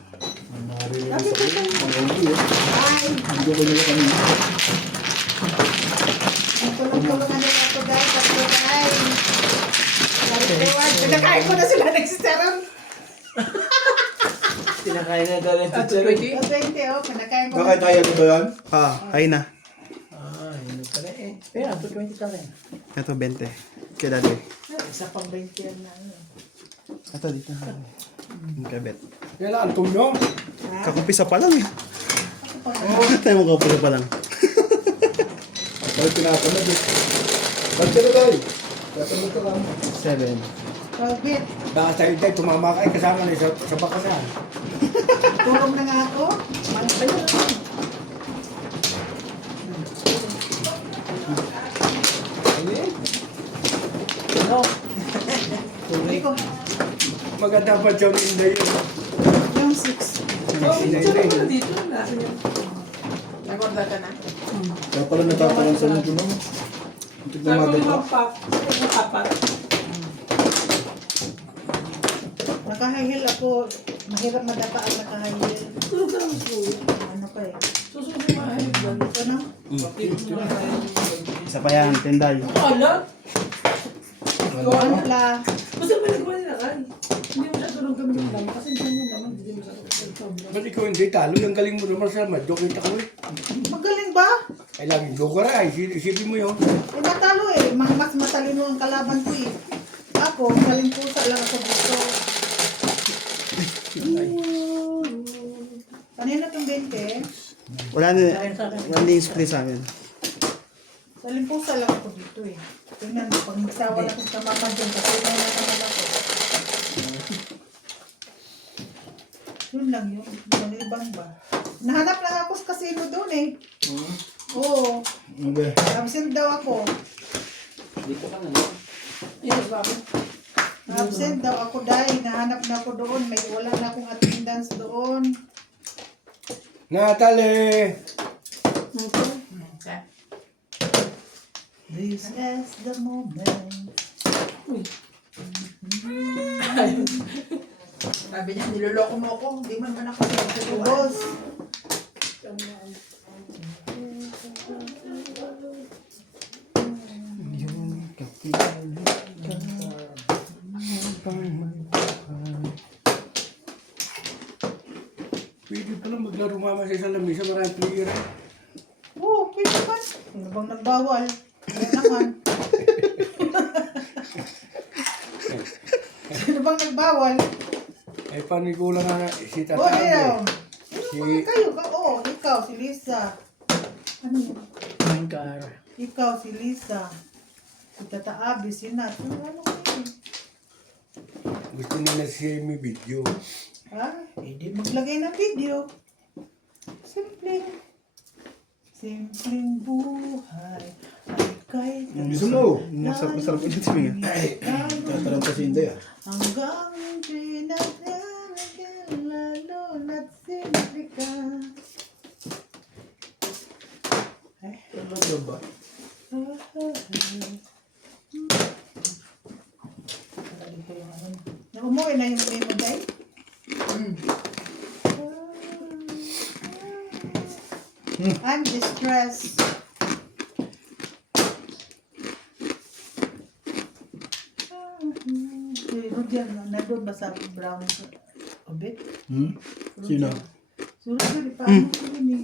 Marirelease ako dun. Mangundi eh. Ay! Hindi ko nila kanina. Ang tulong-tulungan nila ako dahil sa kulay. Pinakain ko na sila nagsiseron. Kinakain na daw ng At chicharon. 20, oh, kinakain ko. Bakit tayo ba yan? Ay na. Hindi pala eh. Kaya, 20 ka rin. Ito 20. Kaya dati. Isa pang 20 yan na. Ano. Ito dito. Yung kabet. Kailangan tulong. Kakumpisa pa lang eh. Tayo mo kakumpisa pa lang. Bakit tinatamad eh? Bakit ka na tayo? Tinatamad ka lang. 7. Robert, Baka tayo tayo tumama ka kasama na sa bakasan. tulong na nga ako. Ano? Hindi ko. Maganda pa siya yung inday yun. Yung 6. Inday na Dito, nasa niya. Nagorda ka na? Kaya pala natatalan sa mundo naman. Hindi ko Sabi maganda. mo, apat. Nakahihil ako. Mahirap madapa ang nakahihil. Tulog ka naman po. Ano pa eh. Susunod mo ay doon. Ito na. Isa pa yan, tenday. Ala? Ano la? Basta ba nagkuha nila kan? Hindi mo siya tulog kami ng lang. Kasi hindi mo naman, hindi mo siya tulog. Ba't ikaw hindi talo? Yung galing mo naman sa madyo. Kita ko eh. Magaling ba? Ay laging lukara ay. Isipin mo yun. Eh, matalo eh. Mas matalino ang kalaban ko eh. Ako, galing pusa lang ako dito. Kanina itong 20. Wala na. Wala na yung spray sa amin. Sa limpusa lang ako dito eh. Tingnan mo, pag magsawa na kung tamaman dyan, kasi may naman ako. Yun lang yun. Malibang ba? Nahanap lang ako sa casino doon eh. Oo. Okay. Absent daw ako. Dito ka na. Yes, bakit? Absent daw ako dahil nahanap na ako doon. May wala na akong attendance doon. Natalie! Okay. This is the moment. Sabi niya, niloloko mo ako. Hindi mo naman ako sinusubuan. Boss. Yung kapitan Pwede pala maglaro mama sa isang lamisa. Maraming player eh. Oo, pwede ba? Ano bang nagbawal? Yan naman. Sino bang nagbawal? Ay paano ko lang nga si Oh, Tatay. yeah. Si... Kayo ka? Oo, ikaw, si Lisa. Ano yun? Main car. Ikaw, si Lisa. Si Tata Abby, si Nat. Ano kayo? Gusto nila si may video. Ha? Hindi maglagay ng video. Simpleng buhay. Ay kay Gusto mo? masarap ulit si Mia. Tatalan pa si Inday ah. hanggang pinaglalagyan lalo na't simple ka. Ano ba? Umuwi na yung memo day? I'm distressed. Si Rudian, nandun ba sa brown obit? Sino? Si Rudian, paano ko yun eh?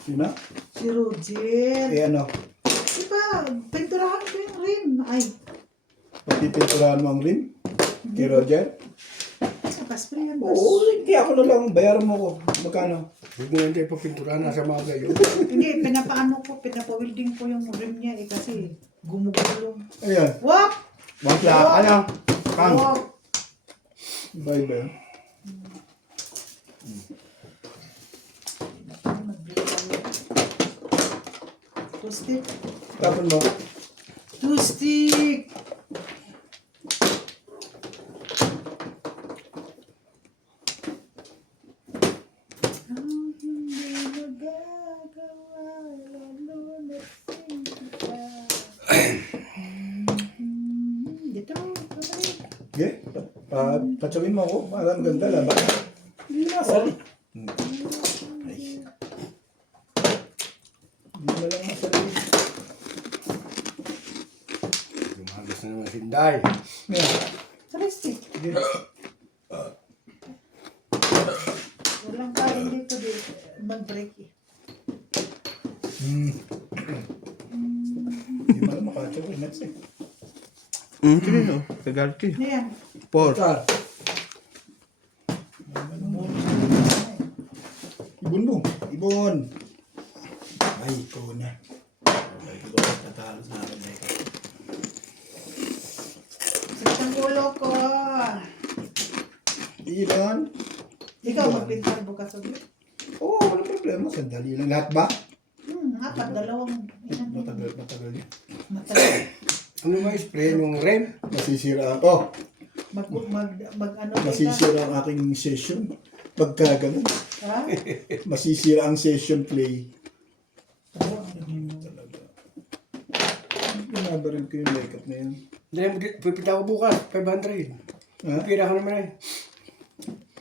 Sino? Si Rudian. Eh ano? Diba, pinturahan ko yung rim. Ay, Pagpipinturahan mo ang rim? Kay Roger? nakaspray yan ba? Oo, hindi ako na lang. Bayaran mo ko. Magkano? Huwag mo yan tayo papinturahan nasa mga gayo. Hindi, pinapa-welding ko yung rim niya eh kasi gumugulong. Ayan. Wap! Bakla, ano? Kang. Wap! Bye ba? Two stick. Tapon mo. Two stick! Ang hindi magagawa, lalo na simple ka. Dito, kamay. Okay? Patsawin mo ako. Para maganda lang ba? Hindi na asali. Ay. Hindi na lang asali. Lumagas na naman si Inday. Yeah. Three stick. Sige. mag-break eh. Hindi mo alam makatsaw ko nuts eh. Sige, oh. Kagalit kayo. Ano yan? 4. Ibon mo. Ibon. Ay, ikaw na. Okay, ikaw ang tatalo sa akin. Sakit ang ulo ko. Ilan? Ikaw magpintar bukas ulit. Oo, walang problema. Sandali lang. Lahat ba? Apat, dalawang. Matagal yan. Matagal. Ano ba spray yung rem? Masisira ako. Ano Masisira ang aking session. Pagka ganun. Ha? Masisira ang session play. Binabaril ko yung makeup na yun. Pipita ko bukas, 500. Ha? Pira ka naman eh.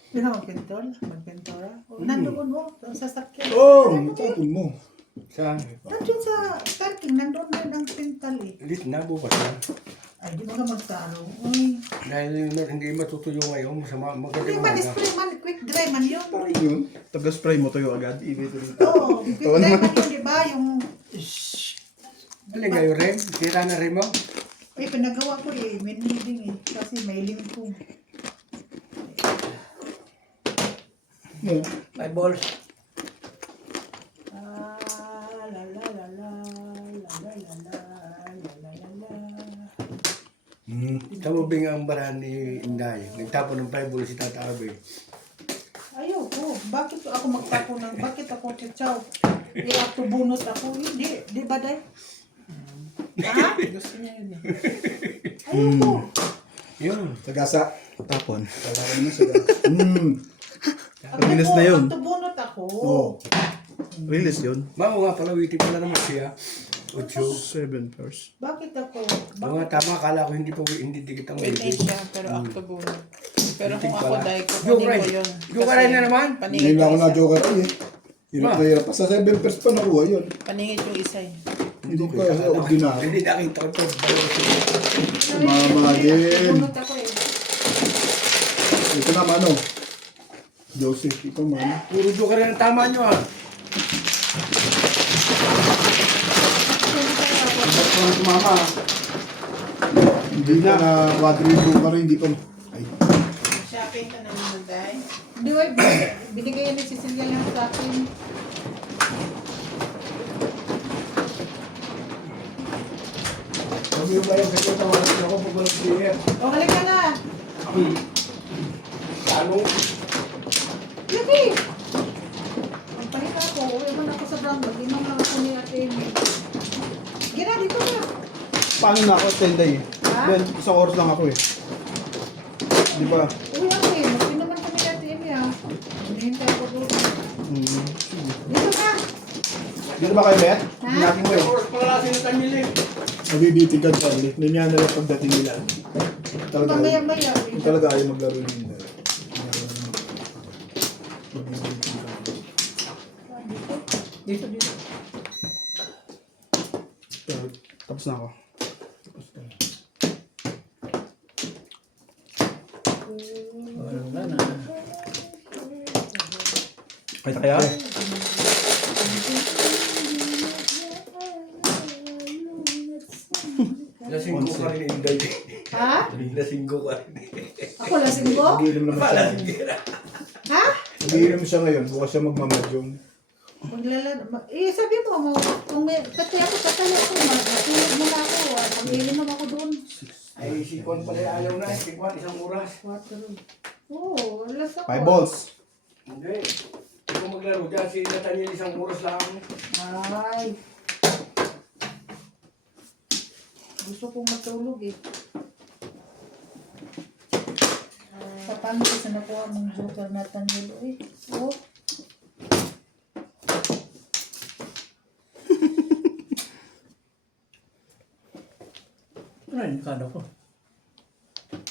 Pinamagpintor? Magpintora? Nandoon mo, sa sasakyan. Oo! Matapon mo. Saan? Nandoon sa parking, nandoon din ang pintal eh. Lit na bukas na. Ay, di mo ka magtalo. Uy. Dahil hindi matutuyo ngayon, masama, Hindi magaling man, na. spray man, quick dry man yun. Parang yun. Taga-spray mo tuyo agad. Ibig ito. Oo, quick dry man yun, di ba? Yung, Galing nga yung rem, sira na rem mo. ay, pinagawa ko eh, miniding eh. Kasi may limpong. Yeah. 5 balls. Ah, la la la la, la la la la, la la la la. Tabubing ang barahan ni Inday. Nagtapo ng 5 bulo si Tata Abe. Ayoko, bakit ako magtapo ng, bakit ako titsaw? Ako bunot ako, hindi, di ba day? Ha? Gusto niya yun eh. Ayoko. Yun. Sagasa. Tapon. Kala ko naman sagasa. Pag-minus na yun. Ako bunot ako. Oo. Release yun. Mamo nga pala, waiting pala naman siya. 8. 7 pairs. Bakit ako? Oo nga, tama, akala ko hindi dikit ang Wait waiting. siya, pero october. Pero kung ako pala. dahil ko, Joke panin rin. ko yun. Joke rin na naman. Paningit Ngayon lang ako yung isa. na-joker ay eh. Hirap na hirap. Pa sa 7 pairs pa nakuha yun. Paningit yung isa eh. Hindi ko kasi ordinary. Hindi nakita ko ito. Mama din. Bunot ako eh. Ito naman ano. Joseph, ikaw man. Puro joke rin ang tama nyo ah. Ba't ko na tumama? Hindi na quadrille pa rin. Hindi pa. Ay. Shopping ka na naman dahil. Di ba, binigay yan ni Cecilia lang sa akin. Sabi yung bayan sa kita. Wala ako pag walang player. O, halika na. Anong Lagi. Magpahinga ako. Uwi man ako sa brown bag. Inom lang ako ni Ate Amy. Gina, dito na. Paano na ako? 10 day. Ha? Then, isang oras lang ako eh. Di ba? Uwi ako eh. Mag-inuman kami ni Ate Amy ah. Hinihintay ko doon. Dito ka. Dito ba kayo, Bet? Ha? Natin mo eh. oras pala natin ang tanili? Mabibitig ka Charlie. Nandiyan na lang pagdating nila. Talaga ayaw. Mamaya-maya. Talaga ayaw maglaro nila. Dito, dito. Tapos na ako. Wala na. Kita kaya? Lasinggo ka rin Inday. Ha? Lasinggo ka rin. Ako lasing mo? Nagiinom naman siya. Ha? Nagiinom siya ngayon. Bukas siya magmamadyong. Sabi mo, kung may tatay ako, matulog mo na ako. Pag-iinom ako doon. Ay, si Kwan pala ayaw na. Si Kwan, isang oras. Oo, alas ako. 5 balls. Hindi. Hindi ko maglaro dyan. Si Nathaniel isang oras lang. Ay. Gusto kong matulog eh. Sa pangit sa nakuha mong joker na Tanilo eh. Oh. Ano yung kado ko?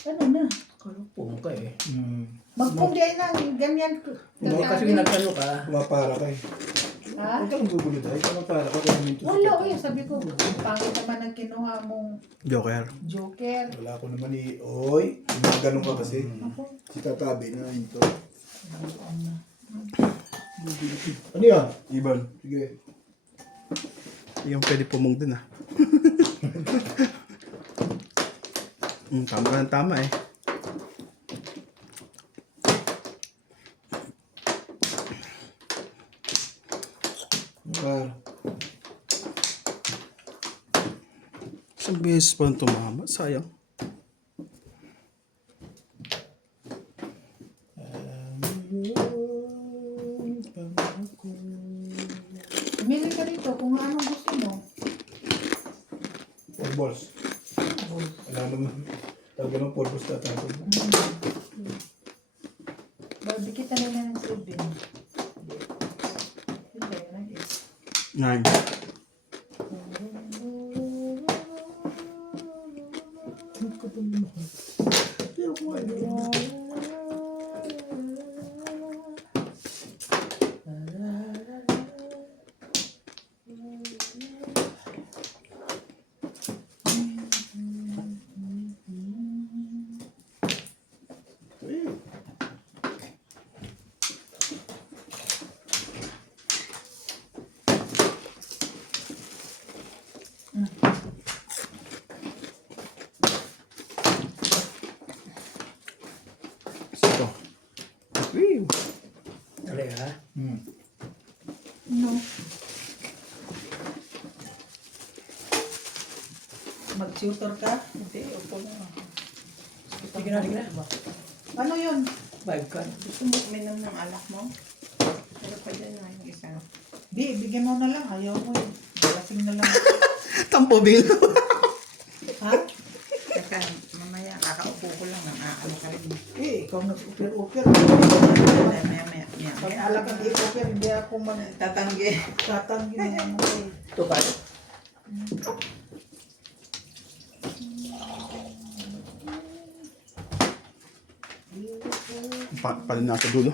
Ano na? Kalupong ka eh. Magpundiay na, ganyan. Hindi kasi nagkano ka. Kumapara ka eh. Ha? Huwag kang gugulo dahil. Kumapara ka kaya minto. Wala eh, sabi ko. Pangit naman ang kinuha mong Joker. joker. Wala ko naman eh. Oy, ganun ka kasi. Ako, Si Tatabi na ito. Ano yan? Ibon. Sige. Yung pwede pumong dun ah. Tama ka ng tama eh. Ah, Isang beses pa lang tumama. Sayang. Pumili ka rito kung anong gusto mo. four balls. Wala naman. Talaga ng four balls tatapon. Babikita nila ng silbin. Hindi, nag-is. 9. Ito. Woo! Dali ha. No. Mag-tutor ka? Hindi, upo na. Sige na, sige na. Ano yun? 5 ka. Gusto mo uminom ng alak mo? Pero pa dyan na yung isa. Di, bigyan mo na lang. Ayaw mo eh. Lasing na lang. Tampo bil. Ha? Teka, mamaya kakaupo ko lang. Ano ka rin. Eh, ikaw nag-upir-upir. Maya. Pag alak ang upir, hindi ako Tatanggi. magtatanggi na ano eh. Ito pa. Palin nasa dulo.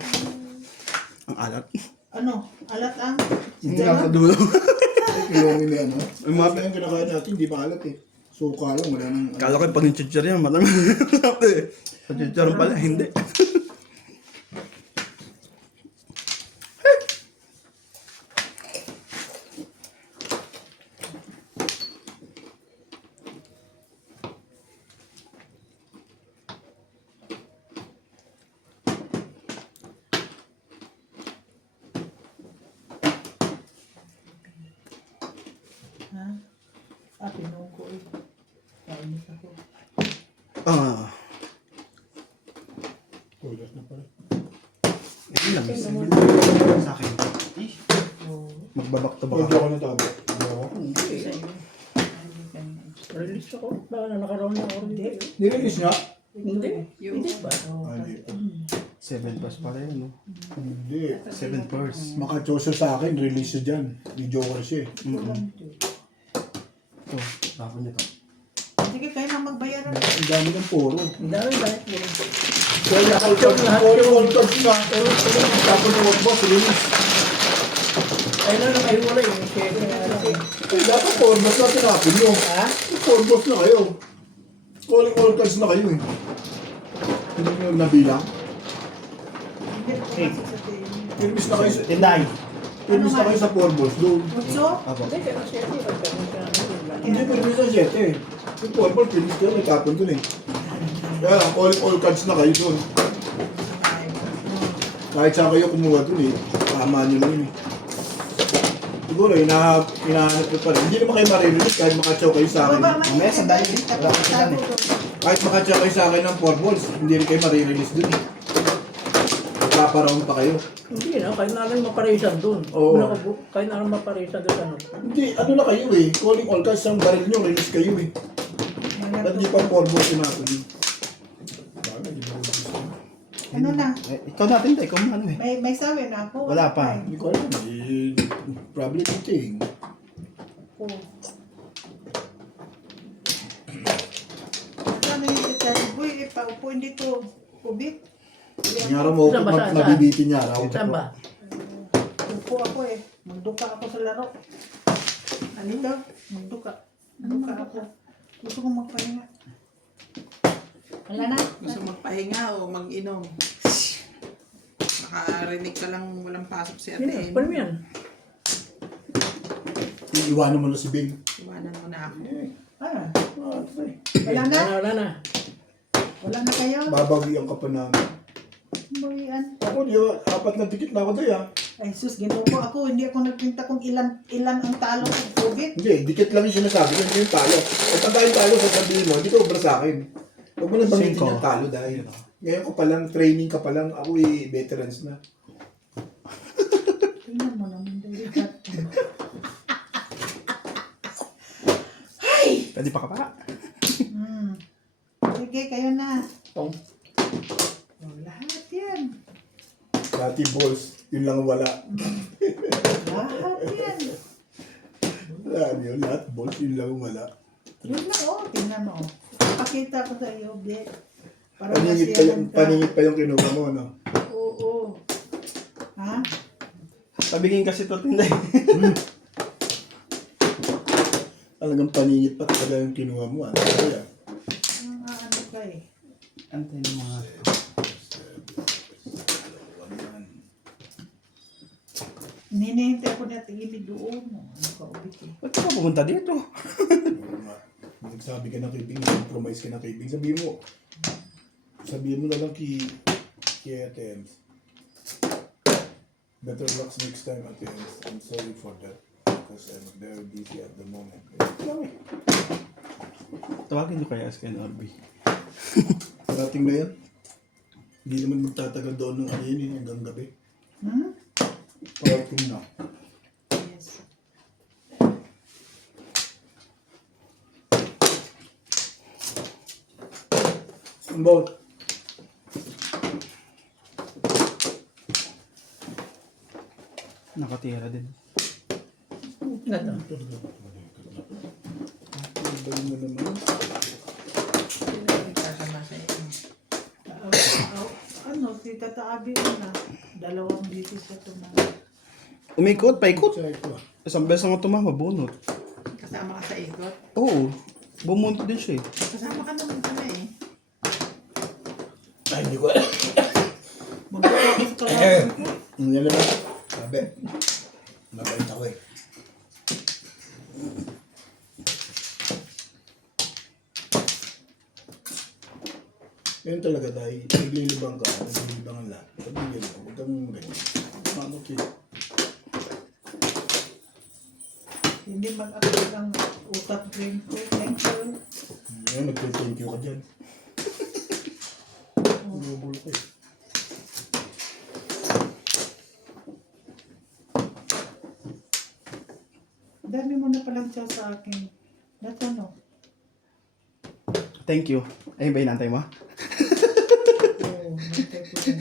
Ang alat. Ano? Alat ang? Ang nasa dulo. Ilongin na ano. Ang mga- Mga yung kinakain natin, hindi maalat eh. Suka lang, wala nang... Kala ko yung pag chichar yan, matami. Sa chichar pala, hindi. Ha? Ah, pinuho ko eh. Kainis ako. Ah. Kulas na pala. Hindi lang. Sa akin. Magbabak to Pwede baka. ako natabo. Oo. Release ako. Baka na nakaroon na ako Hindi. rin. Nirelease nga? Hindi. Hindi ba? Ah, hindi pa. 7 plus pala yun, no? Hindi. 7 plus. Makachosa sa akin, release siya dyan. May joker siya eh. Ito, tapon nyo to. Sige, kayo na magbayaran. Ang dami ng poro. Ang dami ba? Kaya nakalitan na poro, all cards na. Tapos yung one boss, release. Ay na may wala yung share na ano. Eh, dapat four boss na tinapin nyo. Ha? Four boss na kayo. Calling all cards na kayo eh. Hindi nyo nabilang. Hindi ko kasi sa tingin. Pirmis na kayo sa... Tinday. Pirmis na kayo sa four boss. Doon. Utso? Apo. Hindi, kaya share niya. Pagkaroon siya ng Hindi pirmis na 7 eh. Yung four boss, pirmis kayo. May tapon dun eh. Kaya lang, calling all cards na kayo doon. Kahit saan kayo kumuha dun eh. Tama nyo lang yun eh. Siguro, hinahanap nyo pa rin. Hindi naman kayo marirelease kahit makachaw kayo sa akin. Mamaya, sandali din. Wala akong siya eh. Kahit makachaw kayo sa akin ng 4 balls, hindi rin kayo marirelease dun eh. Magpaparound pa kayo. Hindi na, kaya na lang maparisan doon. Oo. Kaya na lang maparisan doon ano. Hindi, ano na kayo eh. Calling all cards ang baril nyo, release kayo eh. Ba't di pa 4 balls yung natin eh. Ano na? Ikaw natin, ikaw mo ano eh. May sawi na ako. Wala pa. Hindi ko alam eh. Probably eating. Oh. Ano yung detalye? Boy, paupuin dito. Kubit. Yung araw mo, Saan ba, saan? mabibitin niya araw. Saan ba? Upo ako eh. Magduka ako sa laro. Ano ito? Magduka. Magduka ako. Gusto kong magpahinga. Wala na. Gusto magpahinga o mag-inom? Nakarinig ka lang walang pasok si Sino? ate. Paano mo yan? Iiwanan mo na si Bing. Iwanan mo na ako. Ah, Ay, wala na? Wala na. Wala na kayo? Babagian ka pa namin. Bawian. Ako, di ba, 4 na tikit na ako tayo ah. Ay sus, ginoo ko ako. Hindi ako nagpinta kung ilan ang talo ng COVID. Hindi, dikit lang yung sinasabi ko, hindi yung talo. At pag yung talo, sasabihin mo, hindi ka obra sa akin. Huwag mo na bangitin Cinco. yung talo dahil ngayon ko pa lang, training ka pa lang, ako veterans na. Tingnan mo naman dahil kat. Pwede pa ka pa. Sige, kayo na. Tong, Oh, lahat yan. dati balls, yun lang wala. Lahat yan. Lahat yun, lahat balls, yun lang wala. Yun na oh, tingnan mo. Oh. Pakita ko sa iyo, Bek. Para Paningit pa yung kinuha mo, no? Oo. Ha? Tabigin kasi to tinday. Talagang paningit pa talaga yung kinuha mo, ano kaya? Ano ka eh. Antay ng mga... Ninihintay ko na tingin doon. Ano ka ubit eh. Ba't ka pumunta dito? Oo nga. Nagsabi ka na kay Bing, compromise ka na kay Bing. Sabihin mo na lang kay Ate Ems. Better luck next time, Ate Ems. I'm sorry for that. Because I'm very busy at the moment. Tawagin nyo kaya Ken Orby. Parating na yan. Hindi naman magtatagal doon ng ano yun hanggang gabi. Parating na. Yes. About Nakatira din. Ganda. Ibayin mo naman. Kasama sa iyo. Ano, si Tata Abi na. 2 bisis sa na. Umikot, paikot. Check ko. Isang beses nga tumama, bunot. Kasama ka sa ikot. Oo. Bumunot din siya eh. Kasama ka naman pala eh. Ay, hindi ko alam. Magkakakas ka lang. Yan naman. Sabi. Mabait ako eh. Yun talaga dahil naglilibang ka, naglilibang ang lahat. Sabihin mo, huwag kang ganyan. Mano kid. Hindi mag-akit ang utak brain ko. Thank you. Ngayon, nag-thank you ka dyan. Umubol ko eh. Dami mo na palang siya sa akin. That's ano? Thank you. Ayun ba inantay mo? Oo, nantay ko yan.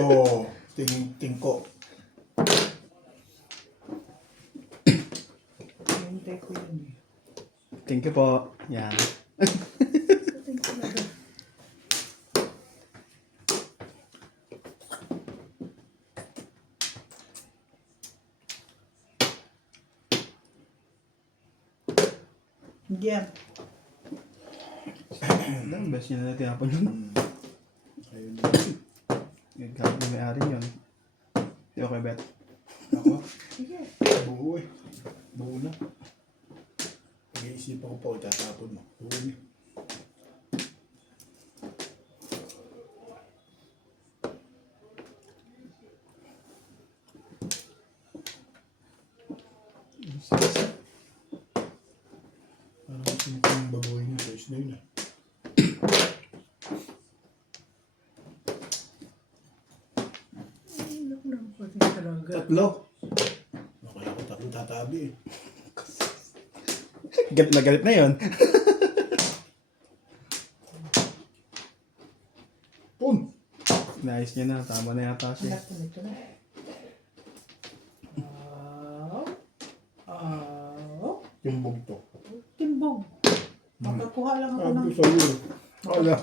Oo, ting ko. Nantay ko yan eh. Thank you po. Yan. Thank you talaga. Yan. Ang best niya na tinapon yun. Ayun. Nagkakot na may-ari yun. Di okay, Bet? Ako, Sige. buo eh. Buo na. Pag-iisipan ko pa, itatapon mo. Buo na. Parang simple yung bagoy niya. Ayos na yun ah. Tatlo. Kaya ako tatlo tatabi eh. Galit na galit na yun. Pun! Nice niya na. Tama na yata siya. Anak ko nito na. Yung bugto. Timbog. Makakuha lang ako Sabi ng... ko sa'yo. Wala.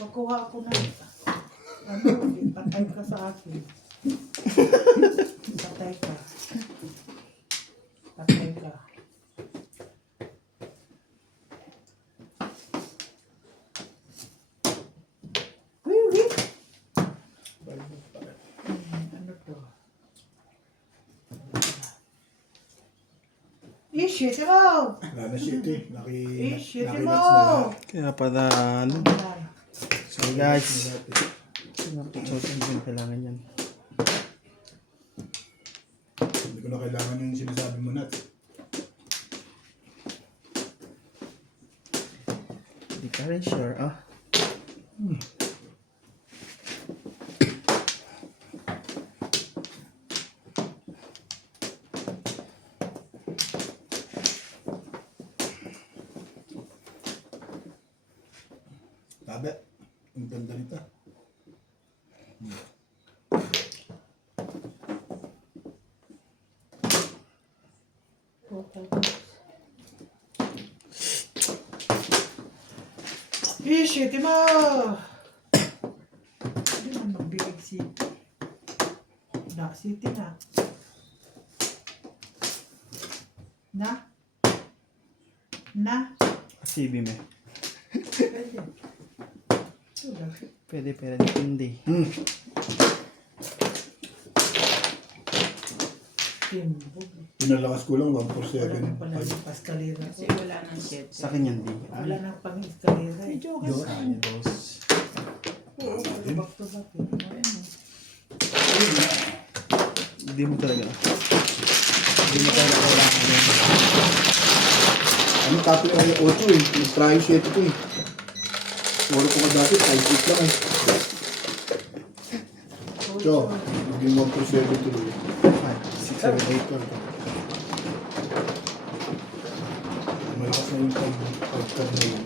Kakuha ako ng... Ano, patay ka sa akin. Patay ka. Patay ka. Uy, uy. Shit mo! Wala na shit eh. Shit Nakinats mo! na lahat. Kaya para ano. So guys. Hindi ko kailangan yan. Hindi ko na kailangan yung sinasabi mo Nat. Hindi ka rin sure, ah. Tabi. Ang ganda nito. Shit mo! Hindi man magbibig city. Na, city na. Na? Na? CB me. Pwede. Pwede, hindi. Timbog. Pinalakas ko lang Wala 147. nang pala yung paskalera. Kasi wala nang shit. Sa akin yan, di. Wala nang pang-eskalera. Sayang, boss. Oo, back to back. Hindi mo talaga. Hindi mo talaga kailangan yan. Ano topic ang 8 eh. Nag-try 7 ko eh. Solo ko ka dati, 5-8 lang eh. So, maging 147 tuloy. 5, 6, 7, 8. Malakas na yung 5 na yun.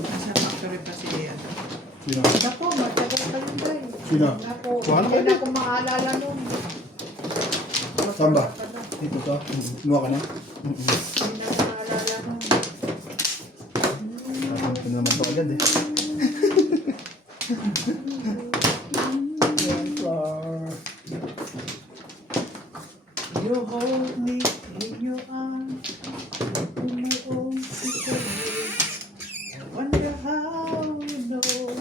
Nasa factory pa si Lea. Sino? Naku, matagal pa yun tayo. Sino? Naku, Kuha na hindi kayo. na ako maalala nun. Saan ba? Dito ka? Kumuha ka na? Hindi na ako maalala nun. Ito naman to agad eh. You hold me in your arms. In my own secret. I wonder how you know.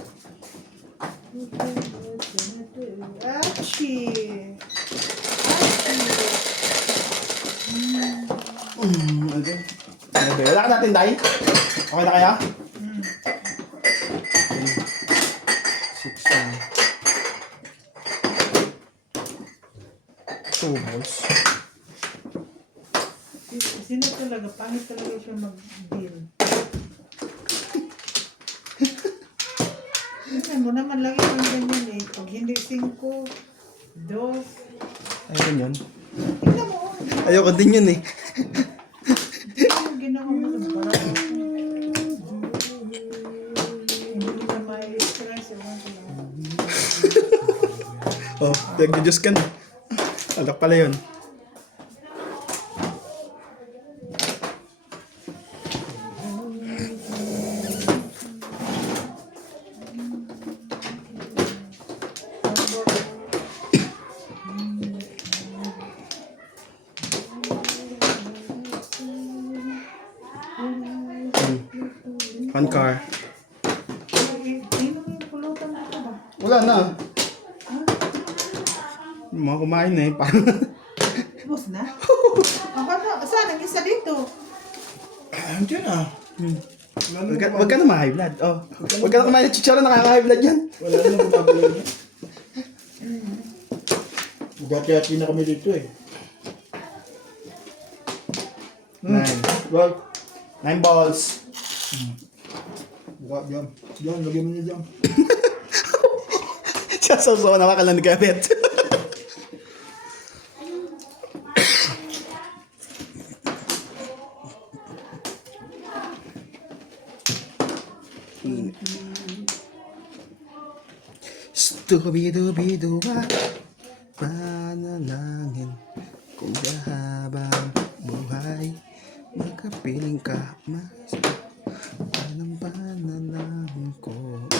Achie! Okay. Okay. Wala ka natin, Day? Okay na kaya? 2 balls. Sino talaga? Pangit talaga siya mag-deal. Tingnan mo naman lagi ang ganyan eh. Pag hindi 5, 2. Ayun yun. Tingnan mo. Ayoko din yun eh. Ano ginawa mo sa parang hindi na may stress. Ewan ko lang. Oh, nag-Diyos ka na. Alak pala yun. One car. Sino yung pulutan mo ba? Wala na. Mga kumain na eh. Parang Bus na? Saan ang isa dito? Andiyan ah. Wag ka na ma-high blood. Oh. Wag ka na kumain ng chichara, nakaka-high blood yan. Wala na nang gumagalaw niya. Magkati-hati na kami dito eh. 9. Well, 9 balls. buka dyan. Dyan, lagyan mo niya dyan. Siya so nawa ka lang nagkabit. Stubidubiduwa, panalangin kung habang buhay makapiling ka anong panalangin ko.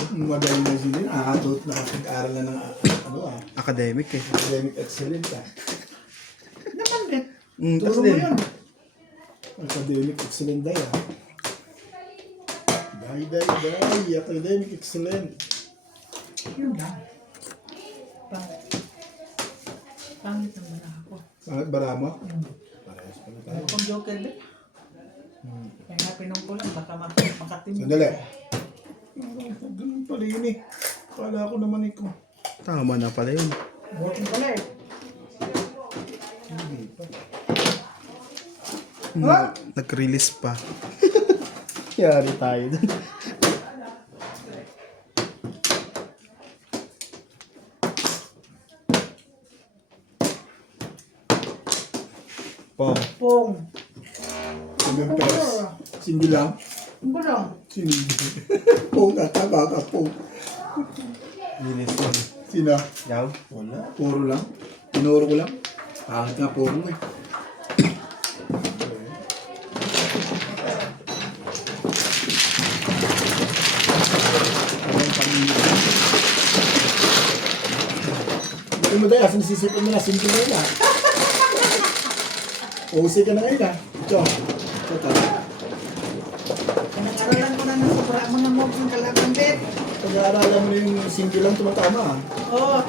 Magaling na sila. Nakakatuot na kapag-aral na ng ano ah. academic eh. Academic excellent ah. Naman din. Turo Turo mo mo yan. yun. Academic excellent day ah. Day. Academic excellent. Yun lang. Pangit naman ako. Bakit bara mo? Parehas pala tayo. Ano pang joker din? Kaya nga pinungkulan, baka makatim. Sandali. Ganun pala yun eh. Kala ko naman ikaw. Tama na pala yun. Joker pala eh. Hindi pa. Nag-release pa. Yari tayo dun. Po. Pong. Sabihan peras. Single lang. Ano ba lang? Single. Pong tataba ka pong. Release yun. Sino? Yaw. Wala. Puro lang. Tinuro ko lang. Pangit nga puro mo eh. Dali mo tayo, asan sisipin mo na, simple na yun ah. Uusay ka na ngayon ah. Ito. Ito. Pinag-aralan ko na ng sobra mga mob ng kalaban din. Pag-aaralan mo na yung simple lang tumatama ah. Oo.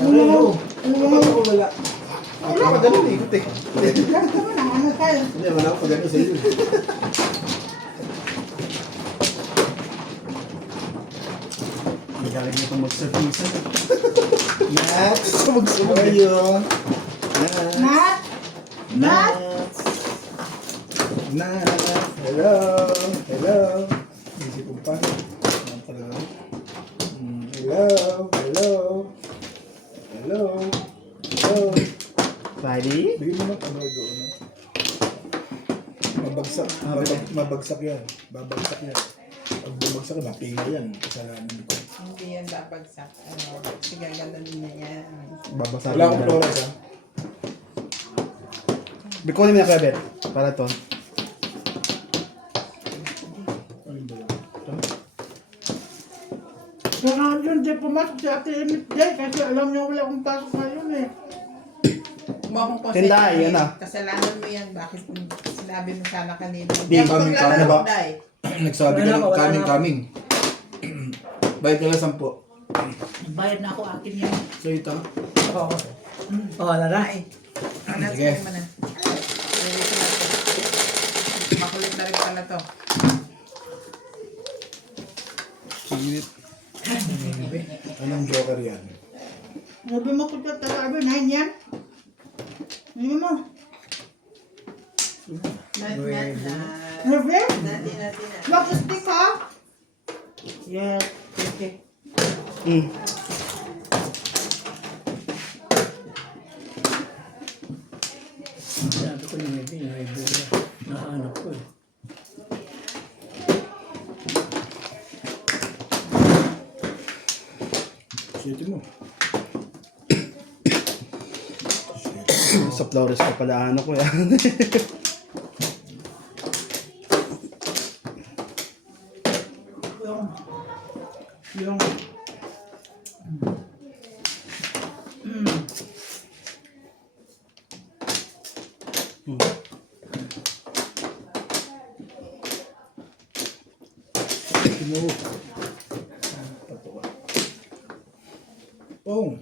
Ano? Ano mo wala? Wala ka ganun eh. Ikot eh. Ganito mo na, ano tayo? Hindi, wala ko pa ganun sa iyo. Magaling nito mag-service. Next! How are you? Next! Nat? Nat? Next! Hello! Hello! Isip ko pa. Ano talaga? Hello! Hello! Hello! Hello! Friday? Bigyan mo ng ano doon. Mabagsak. Mabagsak yan. Babagsak yan. Pag bumagsak yan, mapinga yan. Kasalanan ko. Hindi yan babagsak. Ano, sige, gano'n na yan. Babasa. Wala akong flores ha. Bikunin mo na kaya, Bet. Para to. Ano ba yan? Saka yun, di pumasok si Ate Emit Day kasi alam niya wala akong pasok ngayon eh. Kung ako Tinday, yan ah. kasalanan mo yan. Bakit sinabi mo sana kanina? Di, kami, kami ba? Day. Nagsabi ka ng coming. Bayad ka lang 10. Bayad na ako akin yan. So ito. Oo. Wala na. Ay, ano, Sige. sige mo na. Ready ko na to. Makulit na rin pala to. Anong joker yan? Sabi mo kung tatalaga, 9 yan? Hindi mo. Nat, nat, nat. Sabi? Nati, nati, nat. Mag-stick ha? Yes. Okay. Sabi ko yung may bura. Nahanap ko eh. Siyete mo. Sa Flores pa pala ano ko yan. Yung Sino? Patuwa. Pong.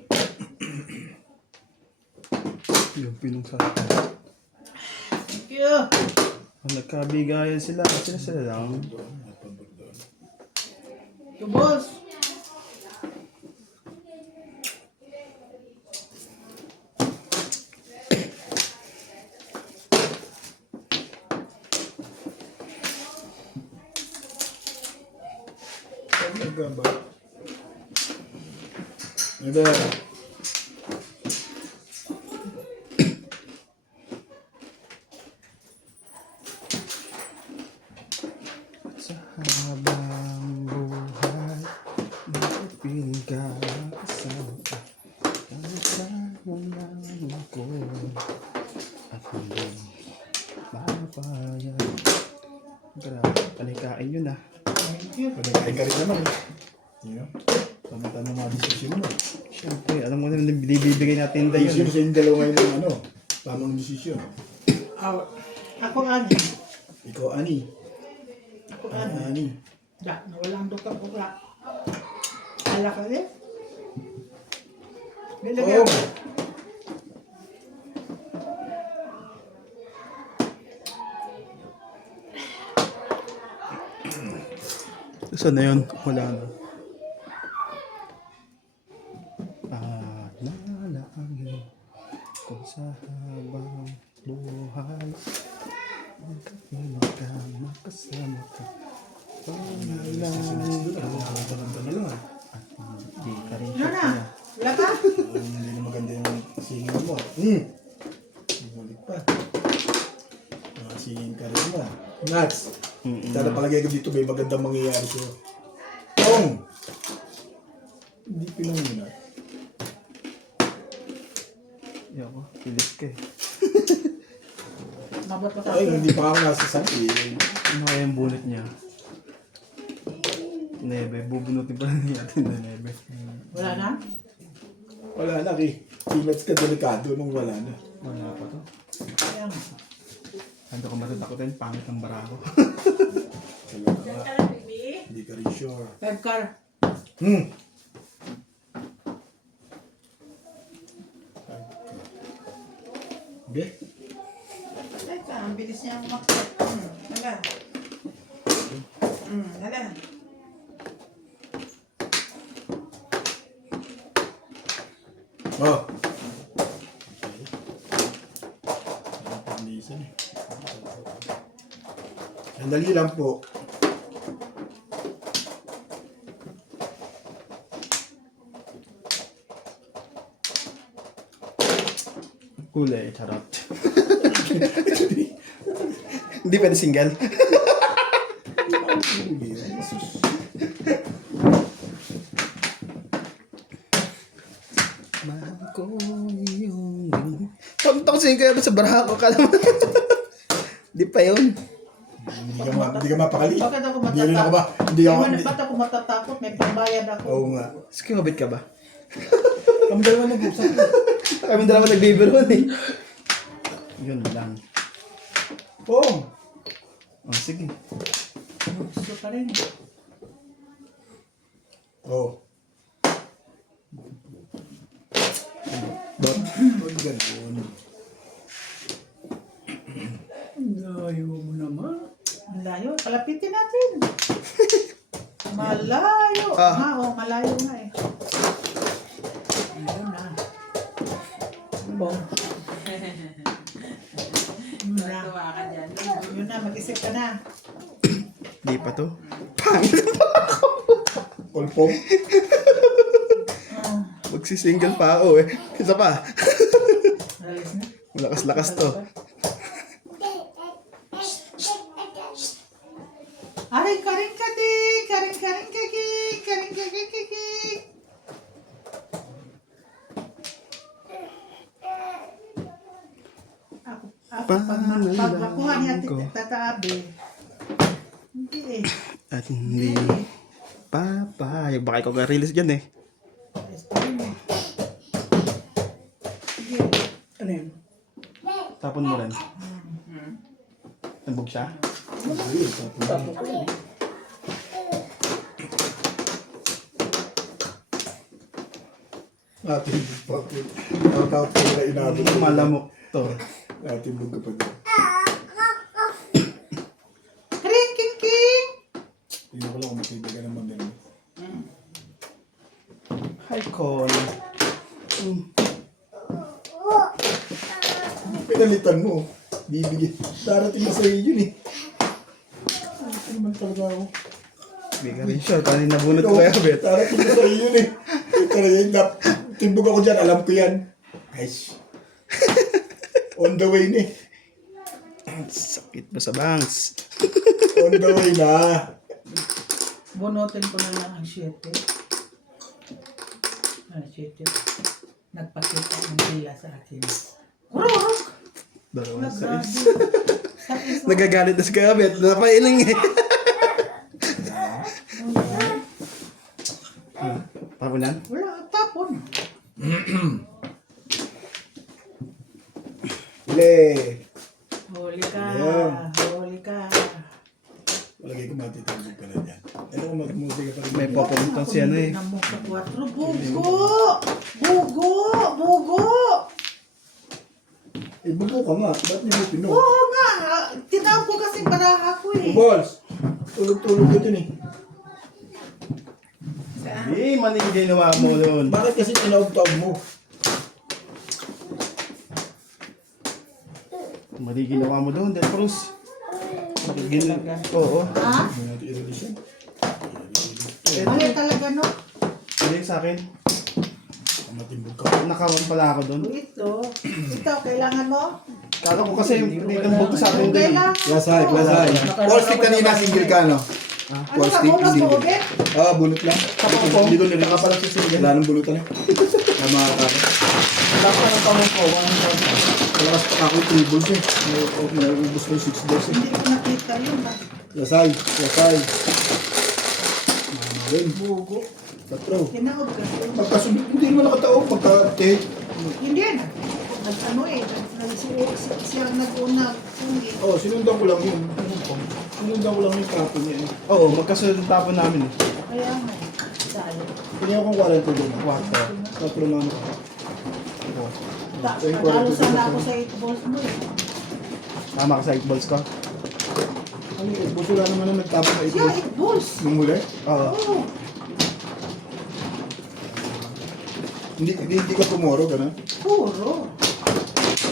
Yung pinungsa. thank you. Nagkabigayan sila. Sila lang. Yung boss. Nagamba. Nagamba. Sa habang buhay, napipiling ka kasama ka. Ang lang ako at hindi mapapayag. Grabe, panikain yun ah. Thank you. Panagay ka rin naman. Hindi bibigay natin tayo Sino yun. sa inyong dalawa ngayon ng ano? Tamang desisyon. Ako ani. Ikaw, Ani. Ako ani. Ani. Da, nawala ang duka ko ka. Ala ka rin. Nilagyan Oh. ko. Saan na yun? Wala na. At nalaangin kung sa habang buhay magkakama kasama ka. Nakakatanong ka na lang ah. Hindi ka rin Ano na? Wala ka? Hindi na maganda yung singing mo. Bumalik pa. Singing ka rin mo. Nats. Sana palagay ko dito may magandang mangyayari sa'yo. Tong! Hindi pinangunan. Yako, pilit ka eh. Mabot pa Ay, tayo. hindi pa ako nasasabi. Ano kaya yung bunot niya? Nebe, bubunutin pa rin natin na nebe. Wala na? Wala na, Ki. Kimets ka delikado nung wala na. Wala pa to. Kaya nga. Ano ka matatakotin? Pangit ang bara ko. Kaya nga. Hindi ka rin sure. 5 car. Be? Teka, ang bilis niya umakit. Hala. Hala. Oh. Panisan eh. Sandali lang po. Kulay, charot. Hindi pwede single. Mahal ko yung... Punta ko single sa baraha ko ka naman. Di pa yun. Hindi ka mapakali. Bakit ako Hindi rin ako ba? Hindi ako. Ba't ako matatakot? May pambayad ako. Oo nga. Sige, mabit ka ba? Kami dalawa nag-usap. Kami dalawa nagbibiron eh. Yun lang. Oo. Oh, sige. Gusto pa rin. Oo. Dot. Huwag ganun. Layo mo naman. Ang layo. Palapitin natin. Malayo. Ah. Malayo nga eh. Ayun na. Bong. Yun na. ka dyan. Yun na, mag-isip ka na. Di pa to. Pangit. Kulpong. Magsisingle pa ako eh. Isa pa. Alis na. Malakas-lakas to. Aray, karing kating, karing kaking, karing kaking. Pag nakuha niya tataabi. Hindi eh. At hindi papayag. Baka ikaw ka-release dyan eh. Ayos pa rin eh. Sige. Ano yun? Tapon mo rin. Nabog siya? Tapo ko yun. Ating bakit. Takot ko na inabot. Malamok to. Ating bug ka pa dyan. Karing king. Hindi ko lang kung makaibigan naman din. Hi, Con. Pinalitan mo. Bibigyan. Darating na sa'yo yun eh. Ano naman talaga ako. Hindi ka rin sure. Paano nabunot ko kaya, Bet? Darating na sa'yo yun eh. Talaga yun. Timbog ako dyan. Alam ko yan. Nice. On the way na eh. Sakit ba sa bangs? On the way na. Bunutin ko na lang ang 7. 7. Nagpakita ng dila sa akin. Dalawang Grabe. size. Sakit. Nagagalit na si Kaya, Bet. Napailing eh. Tapunan? Wala, tapon. Huli. Huli ka. Ayun. Huli ka. Palagay ko matitambog ka na dyan. Ano kung magmusika pa rin. May papuntang si ano eh. Namo sa 4. Bugo! Bugo! Bugo! Eh, buko ka nga. Ba't niyo mo pinog? Oo nga. Tinawag ko kasi baraha ko eh. Balls! Tulog-tulog ka dun eh. Eh, mali yung ginawa mo doon. Bakit kasi tinawag-tawag mo? Mali ginawa mo doon, Del Cruz. Oo. Ha? Hindi natin i-release yan. Mali talaga no? Hindi sa akin. Matimbog ka. Nakawan pala ako doon. Ito, kailangan mo? Kala ko kasi tinambog ko sa akin doon. Kailangan. Klasay, klasay. Ball stick kanina, single ka, no? Ano Ball ka, stick, bonus mo, single. Uge? Ah, bunot lang. Hindi ko nila Nakapalag si Siligan. Wala nang bunutan eh. Tama ka. Wala pa ng pamang ko. Malakas pa ako 3 balls eh. Naubos ko yung 6 balls eh. Hindi ko nakita yun. Klasay, klasay. Mama rin. Bugo. 4. Tinawag kasi. Pagkasunod, hindi naman nakataog. Pagka-te. Hindi na. Ano eh, siya nag-una. Oh, sinundan ko lang yun. Sinundan ko lang yung tapo niya eh. Oo, magkasunod ang tapon namin eh. Kaya nga. Sayo. Tingnan ko kung 40 doon. 4. 4 mama ko. Talo sana ako sa 8 balls mo eh. Tama ka sa 8 balls ko. Ano eh, buso lang naman na nagtapo na 8 Siya, balls. 8 balls. Nung muli? Oo. Oo. Hindi ka tumoro, gano'n? Puro.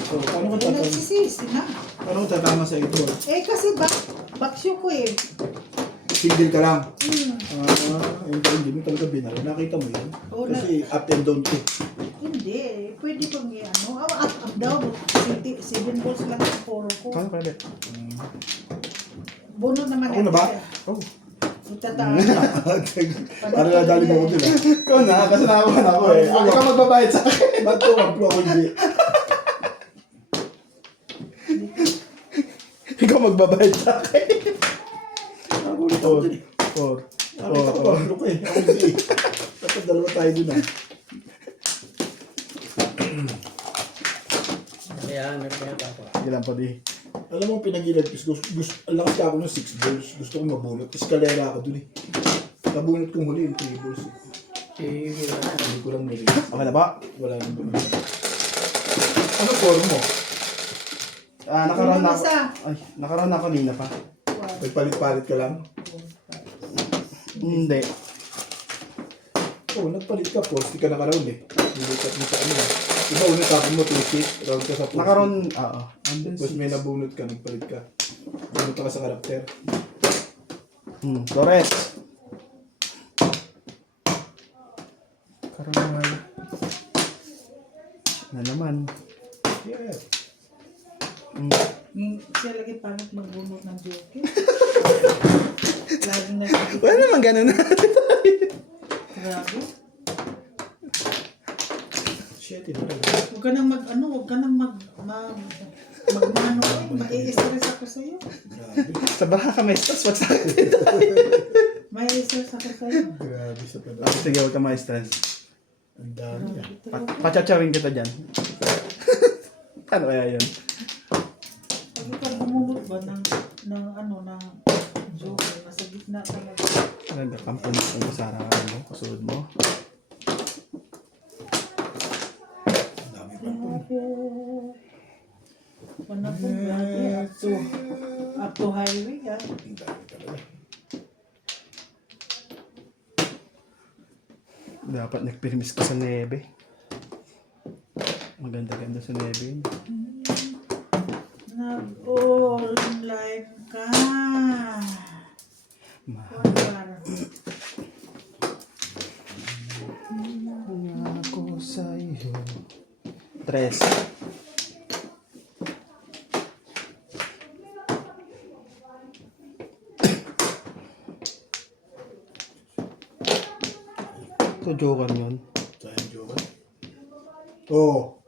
So, paano ka Eh, tatama? nagsisisi na. Paano ka tatama sa 8 balls? Eh kasi baksyo ko eh. Single ka lang. Hmm. Ayun pa, hindi mo talaga binaro. Nakita mo yun? Oo, Kasi up and down to. Hindi. Pwede kong i-ano. Up daw. 7 balls lang ang puro ko. Kano pala? Bono naman Ako na ba? Oh. Itataan. Para nadali mo ko dun ah. Ikaw na, kasi nakakuha na ako eh. Ikaw magbabayad sa akin. Ba't ko? Wag ako hindi. Ikaw magbabayad sa akin. Nagulit ako dun eh. 4. Nakita ko ba? Ko eh. Ako hindi eh. Dapat dalawa tayo dun ah. Kaya, nagkaya ako. Ilan pa di? Alam mo, pinag-ilagpis. Ang lakas ka ako ng 6 balls. Gusto kong mabunot. Eskalera ako dun eh. Nabunot kong huli yung 3 balls eh. Sige, Hindi ko lang nili. Okay na ba? Wala nang bunot. Ano form mo? Nakaroon na ako. Isa. Ay, nakaroon na ako kanina pa. May palit-palit ka lang? Hindi. Oo, nagpalit ka. Posti ka nakaroon eh. Nilipat mo sa ano eh. Diba unang tapon mo, 2-6, round ka sa posti. Nakaroon, oo. Tapos may nabunot ka, nagpalit ka. Bunot ka sa karakter. Torres. Karoon. Na naman. Yeah. Siya lagi pangit magbunot ng joke. Lagi na. Wala naman ganun. Grabe. Shit, ito na. Huwag ka nang magmano. Mai-stress ako sa'yo. Grabe. Sa baka ka may stress, wag sa akin. Mai-stress ako sa'yo. Grabe sa pala. Sige, huwag ka may stress. Ang dami ah. Pachatsawin kita dyan. Paano kaya yun? Pag ikaw bumulot ba ng joke, nasa gitna talaga. Nagkakampon mo sa harapan mo, kasunod mo. Ang dami pa po. Panapong grabe, up to highway ah. Ang dami talaga. Dapat nagpirmis ka sa nebe. Maganda-ganda sa nebe. Nag-online ka. Wala. Ako sa'yo. 3. Ito, joker yun. Sayang joke. Oo.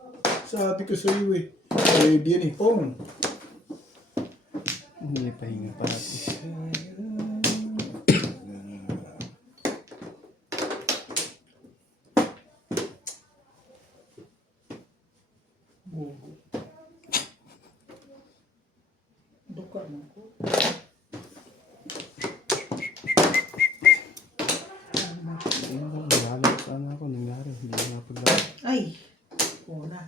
Sabi ko sa iyo eh. Ay, yan eh. Pong. Hindi pahinga parati. Ewan ko. Ayun ako, naglalaro sana ako. Nangyari, hindi ko napaglaro. Ay! Una.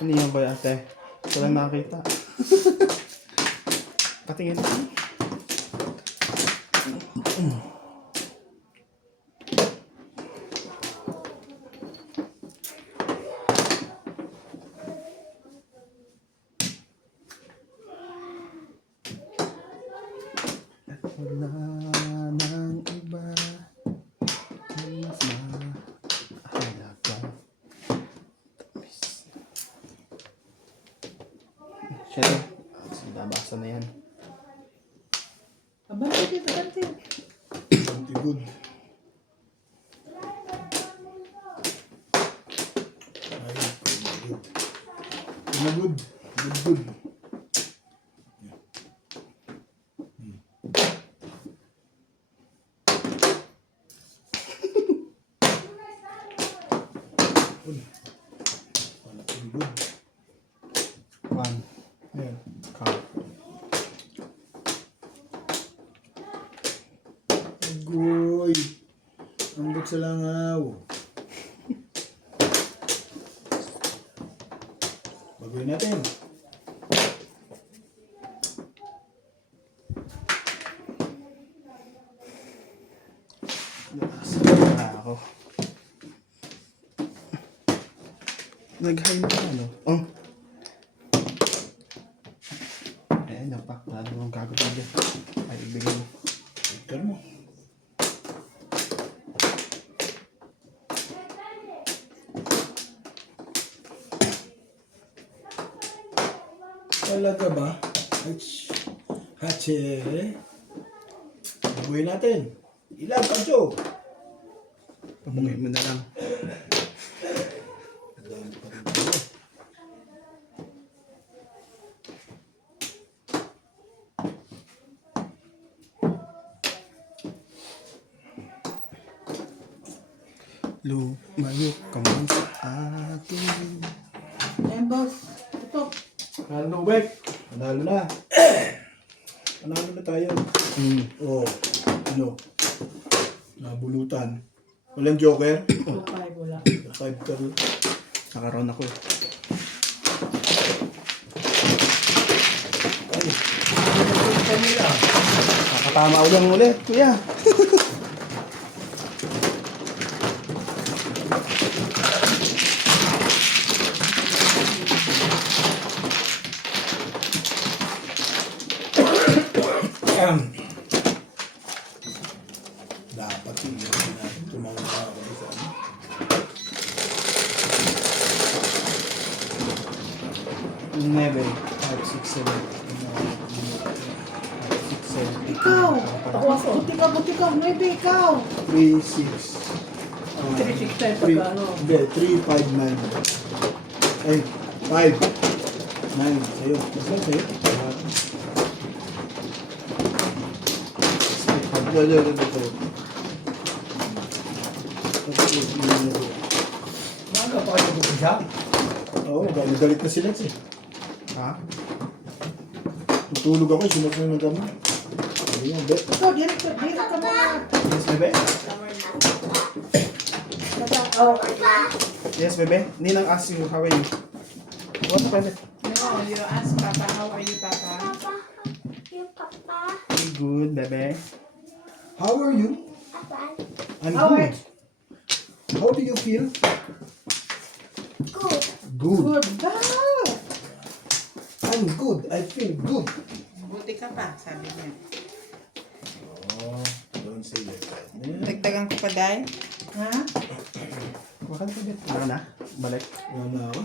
Ano yan ba ate? Walang nakakita. Patingin. At wala nang iba na mas mahalaga. Siyempre, sige, nabasa na yan. Abante dito, abante. Something good. Ay, good. Good, good. Wala pretty good. One, Ayan. count. Agoy. Ambot sa langaw. Bagoy natin. Nasa na ako. Nag-high na ano? Oh. Ayan, napak. Lalo mong gagawin dyan. Ay, ibigay mo. Ikaw mo. Talaga ba? Ach. Hache. Bagoy natin. Ilan, Pancho? Pabungay mo na lang. Dami pa rin tayo. Lumayo ka man sa akin. Ayan, boss. Ito. Ano, Bek? Panalo na. Panalo na tayo. Oh, ano? Nabulutan. Walang joker? 2-5, wala. 5 ka rin. Nakaroon ako eh. Nakatama ulang ulit, kuya. Dapat yun. Hindi natin tumawag na ako sa ano. Never. 5, 6, 7. 6, 7. Ikaw! Ako, buti ka, maybe ikaw. 3, 6. 3-6 tayo pagka ano. Hindi, 3, 5, 9. Ay, 5. 9. Sa'yo. Mas lang sa'yo. Ito. Maaga pa kayo mag-umpisa? Oo, galit na sila eh. Ha? Tutulog ako, sunod na ng gamot. Ayun, bet. Ikaw, dito ka muna. Yes, bebe? Oh, Yes, bebe? Ninang ask you, how are you? What, bebe? no, you ask Papa, how are you, Papa? Very good, bebe. How are you? I'm How good. How do you feel? Good. Good daw. I'm good. I feel good. Buti ka pa, sabi niya. Oh, don't say like that. Dagdagan ko pa, Day? Ha? Bakit bebe? Wala na? Balik. Ano na ako?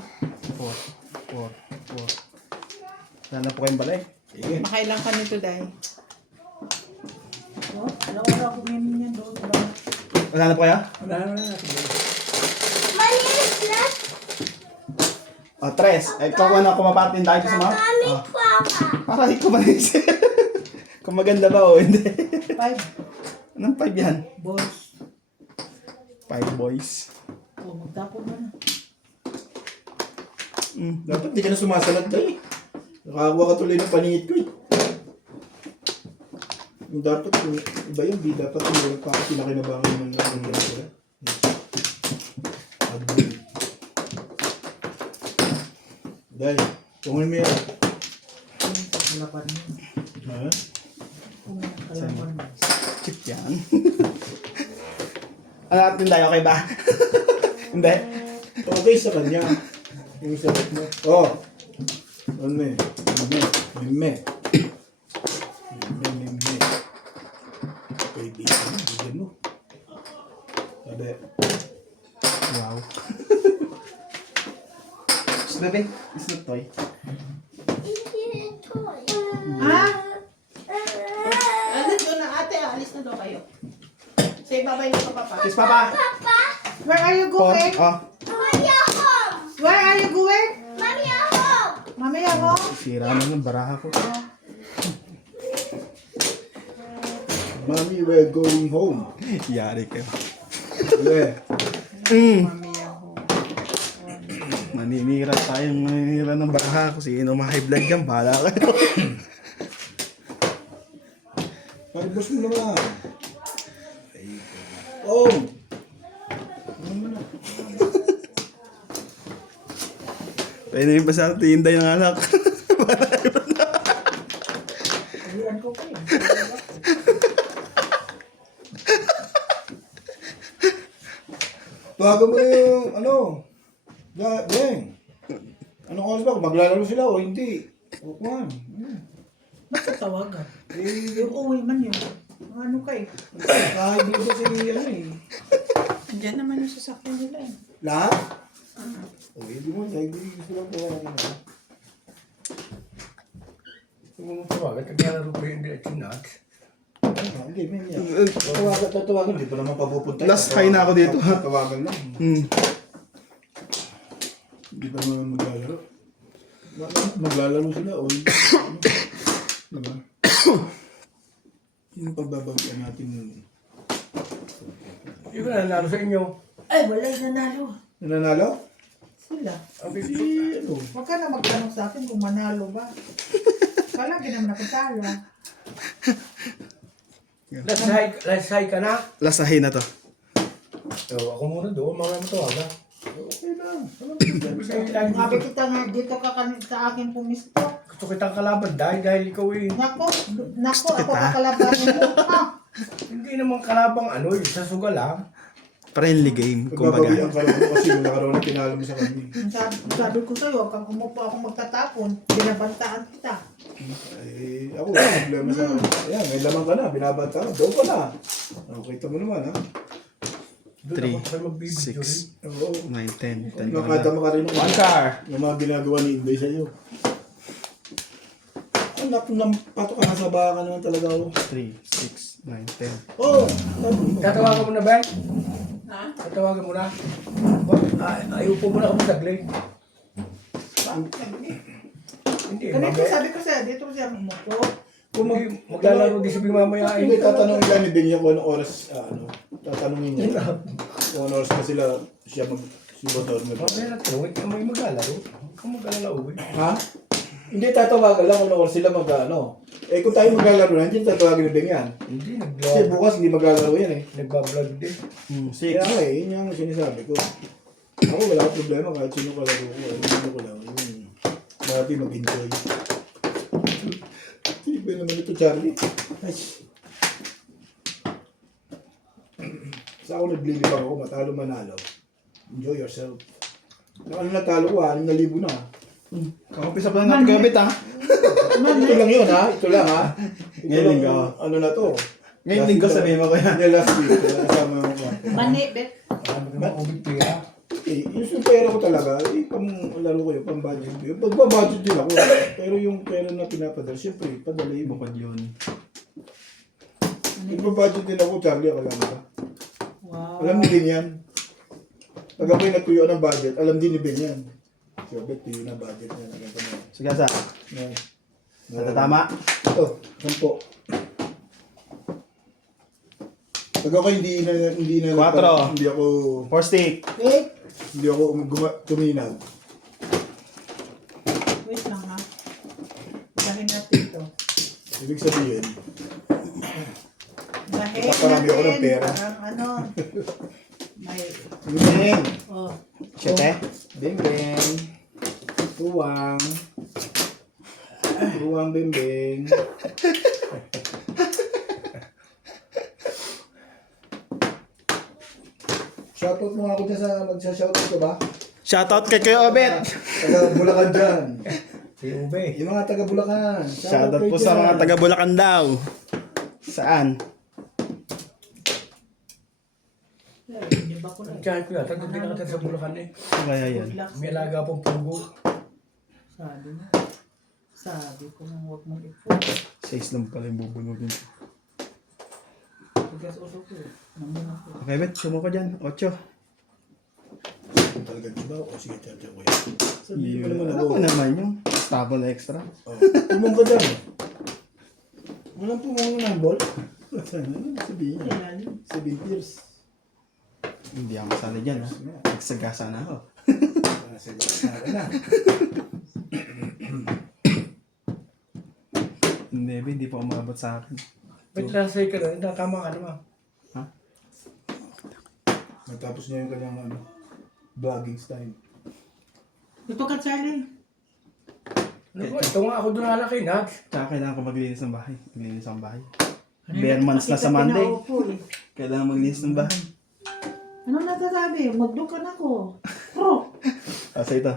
4. Wala na po kayong balik. Sige. Makailang ka nito, Day? Oh, wala ko ngayon yan doon. Wala na po kaya? Wala na. O, 3. Eh, kung ano, kumapatin tayo sa mga? Para di ko manis. Kung maganda ba o hindi. 5. Anong 5 yan? Boss. 5 boys. Oh, magtapon mo na. Dapat di ka na sumasalat tayo. Nakakuha ka tuloy ng paningit ko eh. Yung dapat, yung iba yun, di dapat yung pinakinabangan ng mga sila. Agul. Dahil, tungin mo yan. Kalaban mo. Ha? Kalaban mo. Chip yan. Ano natin tayo, okay ba? Hindi. Okay sa kanya. Yung sagot mo. Oh. Ano eh? Mime. Kaibigan mo. Bigyan mo. Sabi. Wow. Shh, baby. It's not toy. Ha? Alis yun na ate, alis na daw kayo. Say bye-bye na papa. Kiss, Papa. Where are you going? Oh, Where are you going? Mami ako. sira na ng baraha ko. Mommy, we're going home. Yari kayo. Yeah. Maninira tayong maninira ng baraha ko. Sino ma-high blood dyan, bahala kayo. Paribos mo naman. Oh! Ano mo na? Tayo na yung basa tinday ng anak. Ayan ko kayo. Tawagan mo na yung, ano, Beng. Anong oras ba? Kung maglalaro sila o hindi? O kuhan. Bakit tawagan? Yung uwi man yun. Ano kayo? Kahit dito si, ano eh. Diyan naman yung sasakyan nila eh. Lahat? O, hindi mo, dahil hindi gusto lang tawagan. Kung mo tawagan, naglalaro pa yung direction nuts. Hindi, may niya. Tawagan, di pa naman papupunta. Last high na ako dito, ha? Tawagan lang. Hindi pa naman maglalaro. Maglalaro sila o hindi. Diba? Yung pagbabagian natin. Yung nanalo sa inyo. Ay, wala yung nanalo. Nananalo? Sila. Si, ano? Huwag ka na magtanong sa akin kung manalo ba. Kala, ginaman ako talo. Last high ka na? Last high na to. Ako muna doon, mga matawagan. Okay lang. Sabi kita nga, dito ka sa akin pumisto. Gusto kitang kalaban dahil ikaw eh. Nako, Gusto ako kita. kakalabanin mo. Ha? Hindi naman kalabang ano eh, sa suga lang. Friendly game, Pagbabagian kumbaga. ka lang kasi wala ka raw na tinalo mo sa kanya. Sabi ko sa'yo, huwag kang umupo ako magtatapon. Binabantaan kita. Eh, ako wala problema sa ayan, may lamang ka na, binabata ka, doon ka na. Kita mo naman, ha? Doon 3, ako sa magbibidyo rin. 6, Oo. 9, 10. 10 Nakatama ka rin ng One car. yung mga ginagawa ni Inday sa'yo. Anak, pato ka sa baka naman talaga ako. 3, 6, 9, 10. Oo, Tatawagan mo na ba? Ha? Tatawagan mo na. Ayaw po muna kami saglit. Hindi, Ganito mamaya. sabi ko sa'yo, dito siya umupo. kung Maglalaro din sabi mamaya. Hindi, tatanungin ka ni Benya kung anong oras, tatanungin niya. Kung anong oras pa sila, siya si Motor Mamaya na ito, ikaw may maglalaro. Huwag kang maglalaro uwi. Ha? Hindi, tatawagan lang kung anong oras sila Eh, kung tayo maglalaro na, hindi tatawagin ni Benya yan. Hindi, Kasi bukas hindi maglalaro yan eh. nagbablog din. 6. Kaya nga eh, yun yung sinasabi ko. Ako wala akong problema kahit sino kalaro ko. Ano ko lang, yun. Dati mag-enjoy. Hindi naman ito, Charlie. Ay. Sa ako naglilibang ako, matalo manalo. Enjoy yourself. Ano natalo ko, 6,000 na. Kakumpisa pa lang natin gamit, ha? Ito lang yun ha, ito lang ha. Ito Ngayon lang, linggo. ano na to. Ngayon linggo sabihin mo ko yan. Hindi, last week. Kasama yung mga. Mani, bet. Ano naman ubig pera? Yung pera ko talaga, pang laro ko yun, pang budget ko yun. Pagba-budget din ako. Pero yung pera na pinapadala, siyempre, padala yun. Bukod yun. Pagba-budget din ako, Charlie, alam mo ba? Wow. Alam ni Ben yan. Pag ako'y nagtuyo ng budget, alam din ni Ben yan. So, bet, tuyo na budget niya. Sige, sa. No. Natatama. Ito, 10. Pag ako hindi na 4. hindi ako 4 stick. Wait, tuminaw. wait lang ha. Ibig sabihin, Dahil Paparami ako ng pera. Parang ano, may, Bing! oh, Siyete? Bing bing! Tuwang! Tuwang bing bing! Shoutout mo nga ako dyan sa magsa-shoutout ko ba? Shoutout kay Kuya Obet! Taga Bulacan dyan. Si Ube. Yung mga taga Bulacan. Shoutout po sa mga taga Bulacan daw. Saan? hindi ba ko na? Kaya ko yan, taga pinakatan sa Bulacan eh. Ano kaya yan? May alaga pong pugo. Sabi na. Sabi ko nang huwag mong i-food. 6 lang pala yung bubunugin. Tigas uso ko. Namuna ko. Okay, Bet, sumo ko dyan. 8. Talaga diba? O sige, tiyan ko yan. Sabihin mo naman Ano ako. ko naman yung stable na extra. Oh. Tumong ka dyan. Walang pumong ng ball. Ano sabihin niya? Ilalim. 7 years. Hindi ako masali dyan, ha? Nagsagasa na ako. Sige, sabi na. Hindi, Ben, hindi pa umabot sa akin. Ba't nasay ka na? Tama ka naman. Natapos niya yung kanyang vlogging style. Ito ka, Charlie. Ano ba? Ito nga ako doon alaki, Nags. Tsaka kailangan ko maglinis ng bahay. Maglinis ang bahay. Ano Bare yung months na sa nakita Monday. pinaupo eh? Kailangan maglinis ng bahay. Ano natasabi? Magdukan ako. Pro. Asa ito.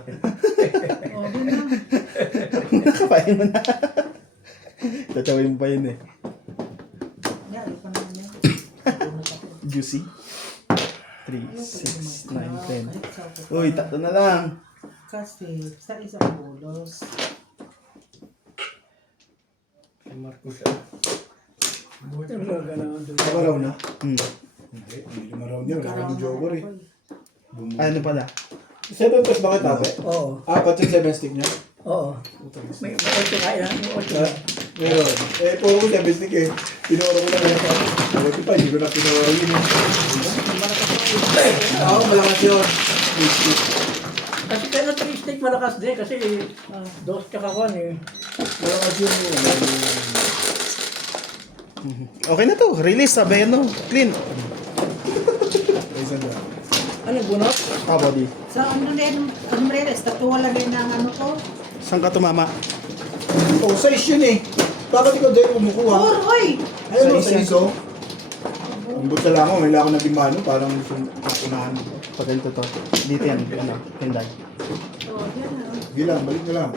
O, di na. Nakapain mo na. Tatawin mo pa yun eh. Yan, ito pa naman yan. Juicy. 3, 6, 9, 10. Kahit sa ako. Uy, 3 na lang. Kasi sa isang bulos. Si Marcos ah. Buti mo na gano'n doon. Nakaraw na? Hmm. Hindi lumaraw niya. Wala kang joker eh. Ano pala? 7 plus bakit tabi? Oo. Apat yung 7 stick niya? Oo. May 8 kaya. May 8. Meron. Puro ko 7 stick eh. Pinuro ko na kaya sa akin pa, hindi ko na pinuro yun eh. Oo, malakas yun. Kasi kaya 3 stick malakas din kasi 2 tsaka 1 eh. Malakas yun eh. Okay na to. Release, sabi no. Clean. Isang lang. Ano bunot? Ah, body. Sa ano din, umbrella, estatuwa lang din ng ano ko. Saan ka tumama? Oh, size yun eh. Bakit ikaw dahil kumukuha? Oy! Ayun mo, Size size oh. Ang buta lang ako, may lako na limano, parang nakunahan. Pag ganito to. Dito yan. Ano? Hinday. Oh, yan na. Sige lang, balik na lang.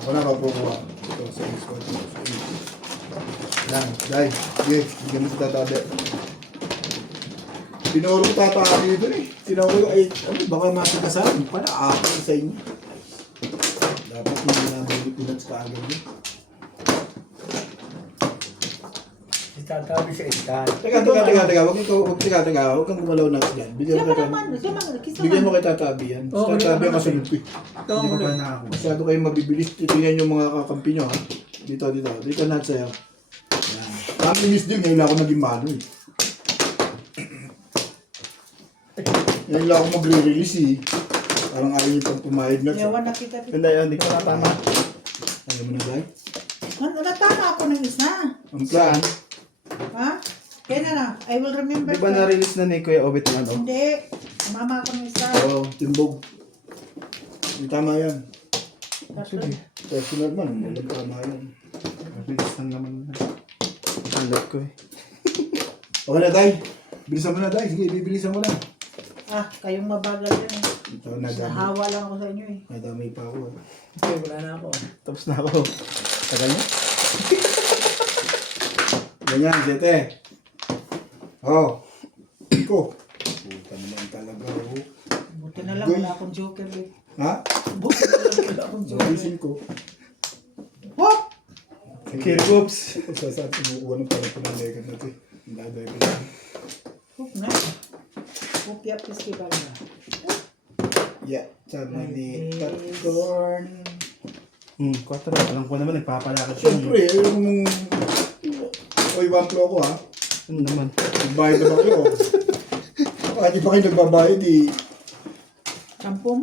Ako na mapukuha. Ito, size ko. Yan, dahil. Sige, bigyan mo si tatabi. Pinuro ko tatabi dito eh. Tinawag ko, ay, ano, baka matigasan. Para ako sa inyo. Dapat hindi na Pilipinas ka agad yun. Itatabi sa istan. Teka, huwag kang gumalaw natin yan. Bigyan Siya mo pa kay naman, siya man, kisa Bigyan mo man. kay tatabi yan. Si Oo, tatabi ang bigyan mo kasunod ko eh. Ito Hindi mo ko pa na. nakakuha. Masyado kayong mabibilis. Titingnan yung mga kakampi nyo ha. Dito. Dito na sa'yo. Yan. Kami miss din, ngayon lang ako naging mano eh. Ngayon lang ako magre-release eh. Parang ayaw yung pang pumayag na. Yawan na kita. Hinday, hindi ko natama. Ano mo na guys? Natama ako ng isa. Ang plan. Ha? Kaya na lang, I will remember. Di ba na-release na ni Kuya Obet yung ano? Hindi. Mama ako ng isa. Oo, timbog. Hindi tama yan. Kasunod. Personal man, walang tama yan. Release lang naman na. Alat ko eh. Okay na tay. Bilisan mo na tay. Sige, bibilisan mo na. Ah, kayong mabagal yan. Ito, nadami. Nahawa lang ako sa inyo eh. Nadami pa ako. Okay, wala na ako. Tapos na ako. Tagal niya? Ganyan, Zete. Oh. Iko. Puta naman talaga. Oh. Buti na lang, Goy. wala akong joker eh. Ha? Buti na lang, wala akong joker. Nabisin ko. Hop! Kirkups. Kung saan kumukuha ng parang pinalegan natin. Ang daday ko lang. Hop na. Hop ya festival na. Yeah. Sama ni Popcorn. 4. Alam ko naman, nagpapalakad siya. Siyempre, yung... Oy, 1 pro ako ha. Ano naman? Nagbayad na ba kayo? Baka di pa kayo nagbabayad eh. Sampung.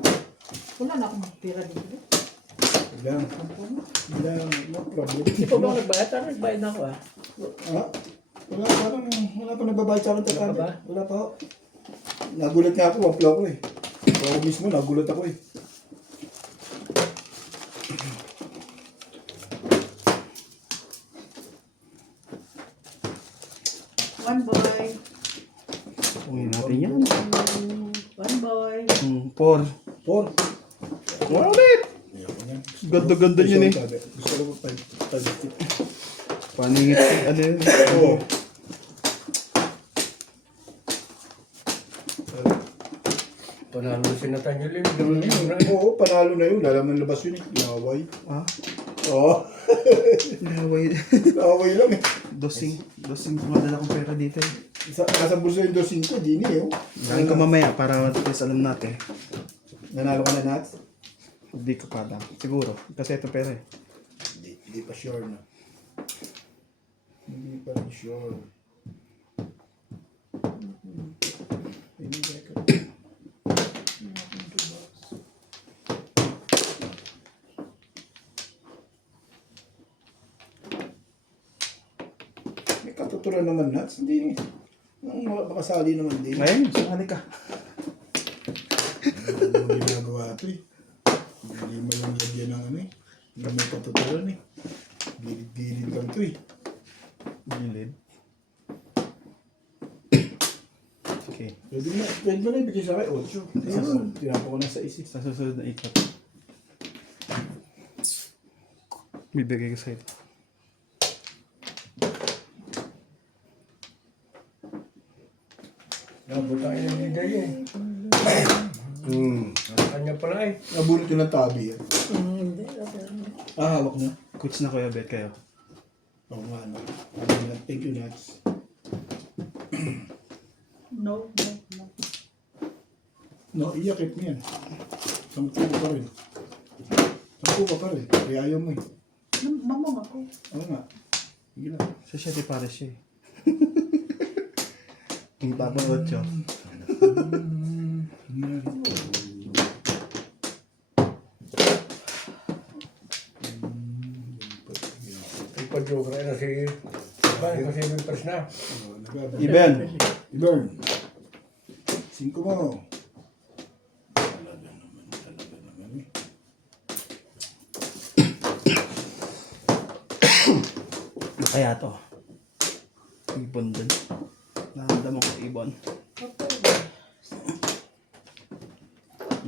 Wala na akong tira dito. Ilang. Ilang. No problem. Hindi pa ba ako nagbayad? Parang nagbayad na ako ah. Ha? Wala pa nagbabayad sa akin Wala tatabi. pa ba? Wala pa ho. Nagulat nga ako, wapla ko eh. Ako mismo, nagulat ako eh. One boy. Uwi natin yan. One boy. 4. 4. Wow, ulit! Ayoko yan. Ganda-ganda yun eh. Gusto ko 5. Paningit, ano yun? Oo. Panalo si Nathaniel yun. Oo, panalo na yun. Lalaman labas yun eh. Inaway. Ah, Oo. naway. Inaway lang eh. Dosing pumadala kong pera dito eh. Nasa bulsa yung 2.5, di niya oh. Kain ko mamaya para at least alam natin. Nanalo ka na Nats? Hindi ko pa alam. Siguro. Kasi ito pera eh. Hindi pa sure na. Hindi pa rin sure. May katuturan naman Nats. Hindi. Makasali naman din. Ngayon, sumali ka. Ano ginagawa ito eh. Hindi mo lang lagyan ng ano eh. Hindi may katuturan eh. Gilid-gilid lang ito eh. Gilid. Okay. Pwede mo na ibigay sa akin 8. Ayun, tinapo ko na sa isip. Sa susunod na ikot. Bibigay ko sa'yo. Nabot tayo ng leader yun. Kanya pala eh. Nabunot yun ng tabi eh. Hindi. Hawak na. Coach na kuya, bet kayo. Oo nga no. Thank you Nats. No, no, no. No, iyakit mo yan. 10 pa rin. 10 pa rin. Kaya ayaw mo eh. Mamong ako. Oo nga. Sige lang. Sa siya, di pare siya eh. Ang tapang 8. Ipa-joke na si... Kasi Winters na. Even. Ibern. 5 mo. Talaga naman eh. Ano kaya to? Ibon dun. Nakaramdaman ko ibon.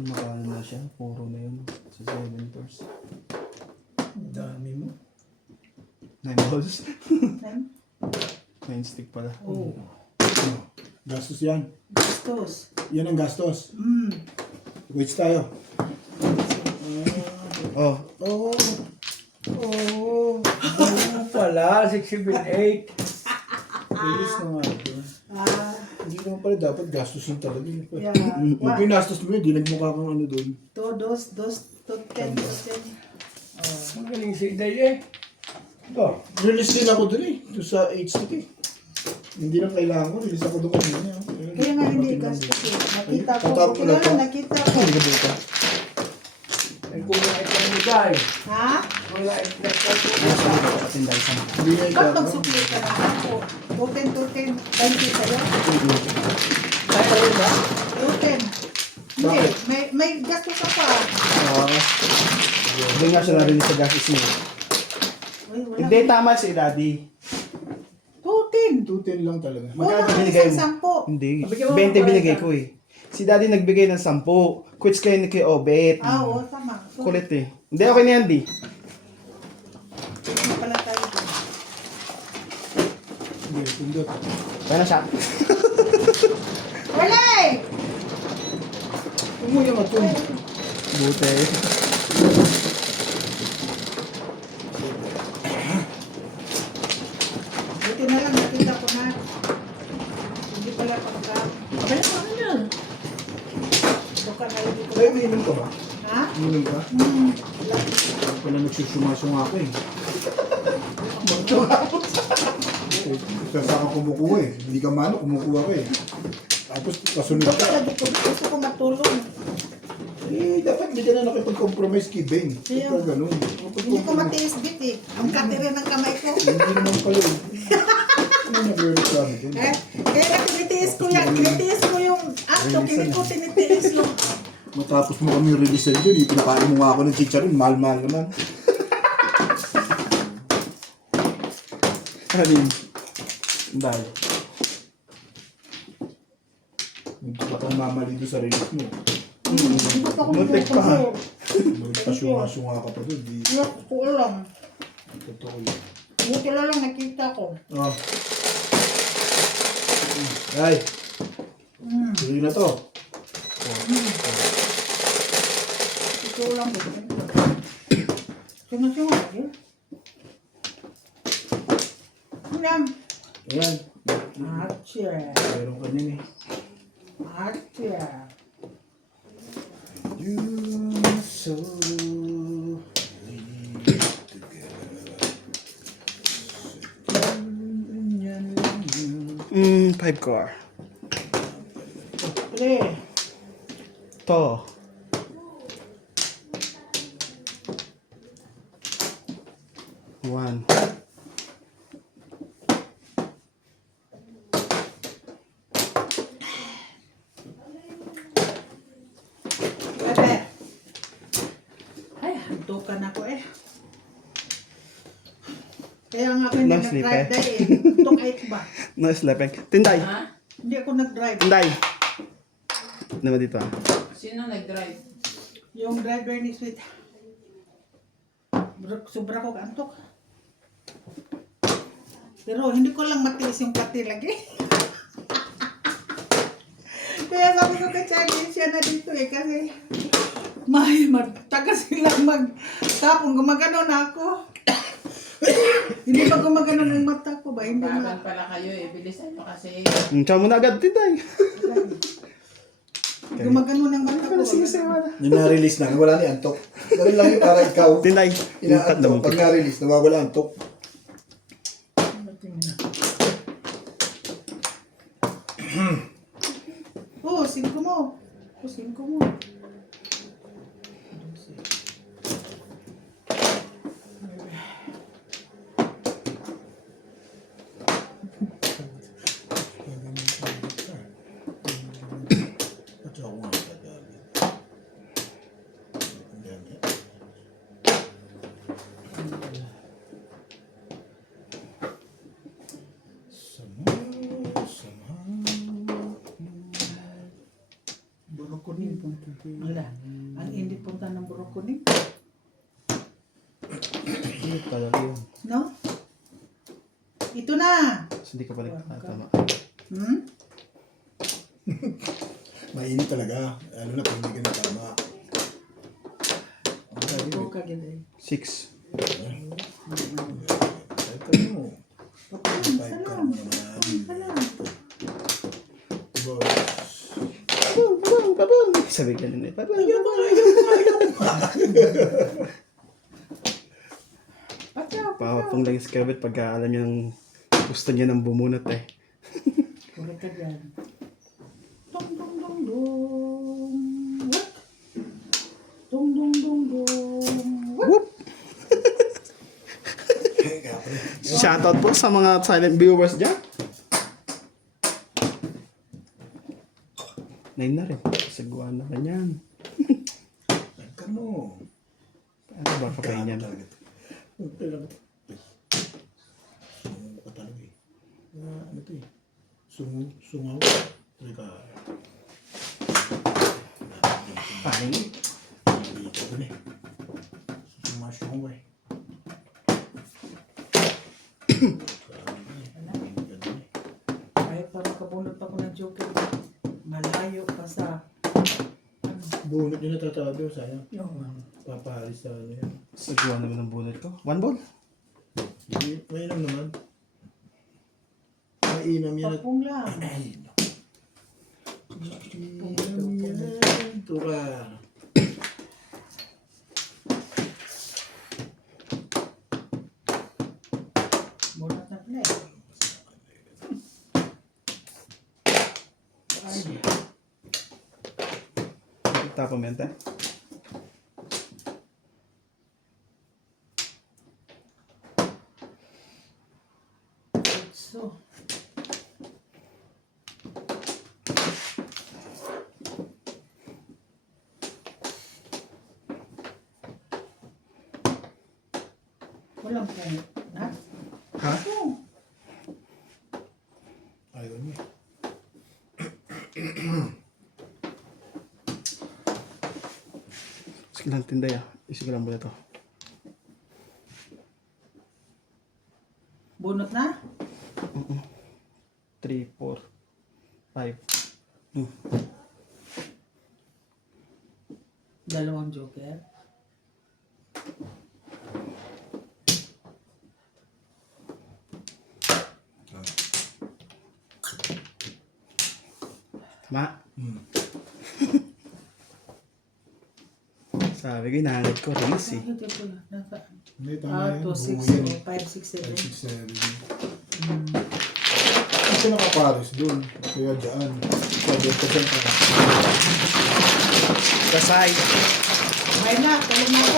Makano na siya. Puro na yun. Sa 7 tours. Dami mo. 9 balls. Nine? 9 stick pala. Oh. Ano? Gastos yan. Gastos. Yan ang gastos. Which tayo? Oh, Oo. Oo. Pala, 6, 7, 8. Bilis na nga ito. Hindi naman pala dapat gastusin talaga. Yeah. Kung pinastos mo yun, di nagmukha kang ano doon. Dos, 10. Ang galing si Iday eh. Ito. Release din ako doon eh. Doon sa H-Stick eh. Hindi lang kailangan ko. Release ako doon kanina. Kaya nga hindi gastos eh. Nakita ko. Tatapos ko na to. Nakita ko. hindi ka buka. Ay, kung nait na ni Iday. Ha? Kung nait na Kasinday sa mga. Hindi nga Ba't ikaw. magsukli ka na ako? 210. 20 sa'yo? Kaya rin ba? 210. Hindi. May gastos ka pa. Hindi nga siya narinig sa gastos niya. Uy, wala. Hindi, tama si Daddy. 210. 210 lang talaga. Wala ka binigay isang mo? 10. Hindi. Bigyan mo 20 ng binigay 40. ko eh. Si Daddy nagbigay ng 10. Quits kayo ni kay Obet. Oo, tama. So, Kulit eh. Hindi, okay na yan, Di. hindi pala tayo dun. Hindi, pindot. Kaya na siya. Wala eh! Huwag mo yung matun. Buti. Buti na lang, nakita ko na. Hindi pala pagka. Kaya sa akin yan. Baka na hindi ko. Ay, may inom ka ba? Ha? Inom ka? Wala. Ako pala nagsusumasong ako eh. Kasi ako kumukuha eh. Hindi ka mano, kumukuha ka eh. Tapos kasunod Baka ka. lagi ko. Gusto ko matulong. Dapat hindi ka na nakipag-compromise kay Ben. Kaya- Ito ganun. Hindi ko matiis bit eh. Ang katiri ng kamay ko. Hindi naman pala yun. Ano nag-reklamo din? Kaya tinitiis ko yan. Tinitiis ko yung antok. Hindi ko tinitiis yung... Matapos mo kami release dyan, pinakain mo nga ako ng chicharon. Mahal-mahal naman. Alin? Dahil. Hindi ka pang mamali doon sa release mo. Ba't ako Muntik pa. nagkakaso? Magpasyunga-syunga ka pa doon. Di Wala ko alam. totoo yun. Buti na lang nakita ko. Oh. Ay, tuloy na to. Ito lang. Sinasama ka yun? Alam. Ayan. Atya. Meron ka din eh. Atya. You so Five core. Pre. To. One. Bebe. Ay, hantukan ako eh. Kaya nga ako hindi No sleep, nag-drive eh. dahil eh. Hantok 8 ba? No sleeping. Tinday. Hindi ako nag-drive. Tinday. Naman dito ah. Sino nag-drive? Yung driver ni Sweet. Sobra ko kantok. Pero hindi ko lang matiis yung pati lagi. Kaya sabi ko kay Charlie, siya na dito eh. Kasi magtaga silang magtapon. Gumagano na ako. Hindi pa gumagano ng mata ko ba? Hindi na. Bagal pala kayo eh, bilisan nyo kasi. Tsaka mo na agad, Tinday. Gumagano ng mata ko. yung na-release na, wala ni Antok. Ganun lang yung para ikaw. Tinday. Ikat na Inaantok. mo. Pag na-release, nawawala Antok. Oh, 5 mo. Oh, 5 mo. At ako nga tagali. Burukunin. Wala. Ang hindi punta ng burukunin. Hindi talaga yun. No? Ito na. Kasi hindi ka pa nagtatama. Hmm? Mainit talaga. Lalo na pag hindi ka natama. Ito ka gano'n. 6. Kahit ka mo. Kahit ka mo naman. Boss. Pabong! Sabi ka nila. Pabong! Papapang lang si Kevin pagka alam niya ng gusto niya ng bumunot eh. Kulit ka dyan. Dong dong dong dong. What? Dong dong dong dong. Whoop! Shoutout po sa mga silent viewers dyan. 9 na rin. Sagwa naman yan. Kahit ka mo. Ano ba kapain yan? Talaga. Talaga. Sungo ka talaga eh. Ano to eh? Sungaw. Talaga. Paling. Hindi ka dun eh. Sumasyong eh. Kahit pa makabunot ako ng joker, malayo pa sa... Bunot nyo natatabi o sayang. Yung... Papahalis sa ano yan. Sagwa naman ang bunot ko. 1 ball. Hindi, mainam naman. Mainam yan at... Papung lang. Mainam yan. Tura. Bunot na pala eh. Tapos mente. Walang punit na. Ha? Oo. Ayaw niya. Sige lang tinday ah. Isig lang muna to. Bunot na? 3, 4, 5. Dalawang joker. Tama. Hmm. Sabi ko, hinahanap ko release eh. Ito po. Nasa. Hindi, tama yan. 2, 6, Buo yan. 5, 6, 7. 5, 6, 7. Kasi nakapares dun. Kaya dyan. Sabi ko siyempre. Kasay. Okay na, tulog na ako.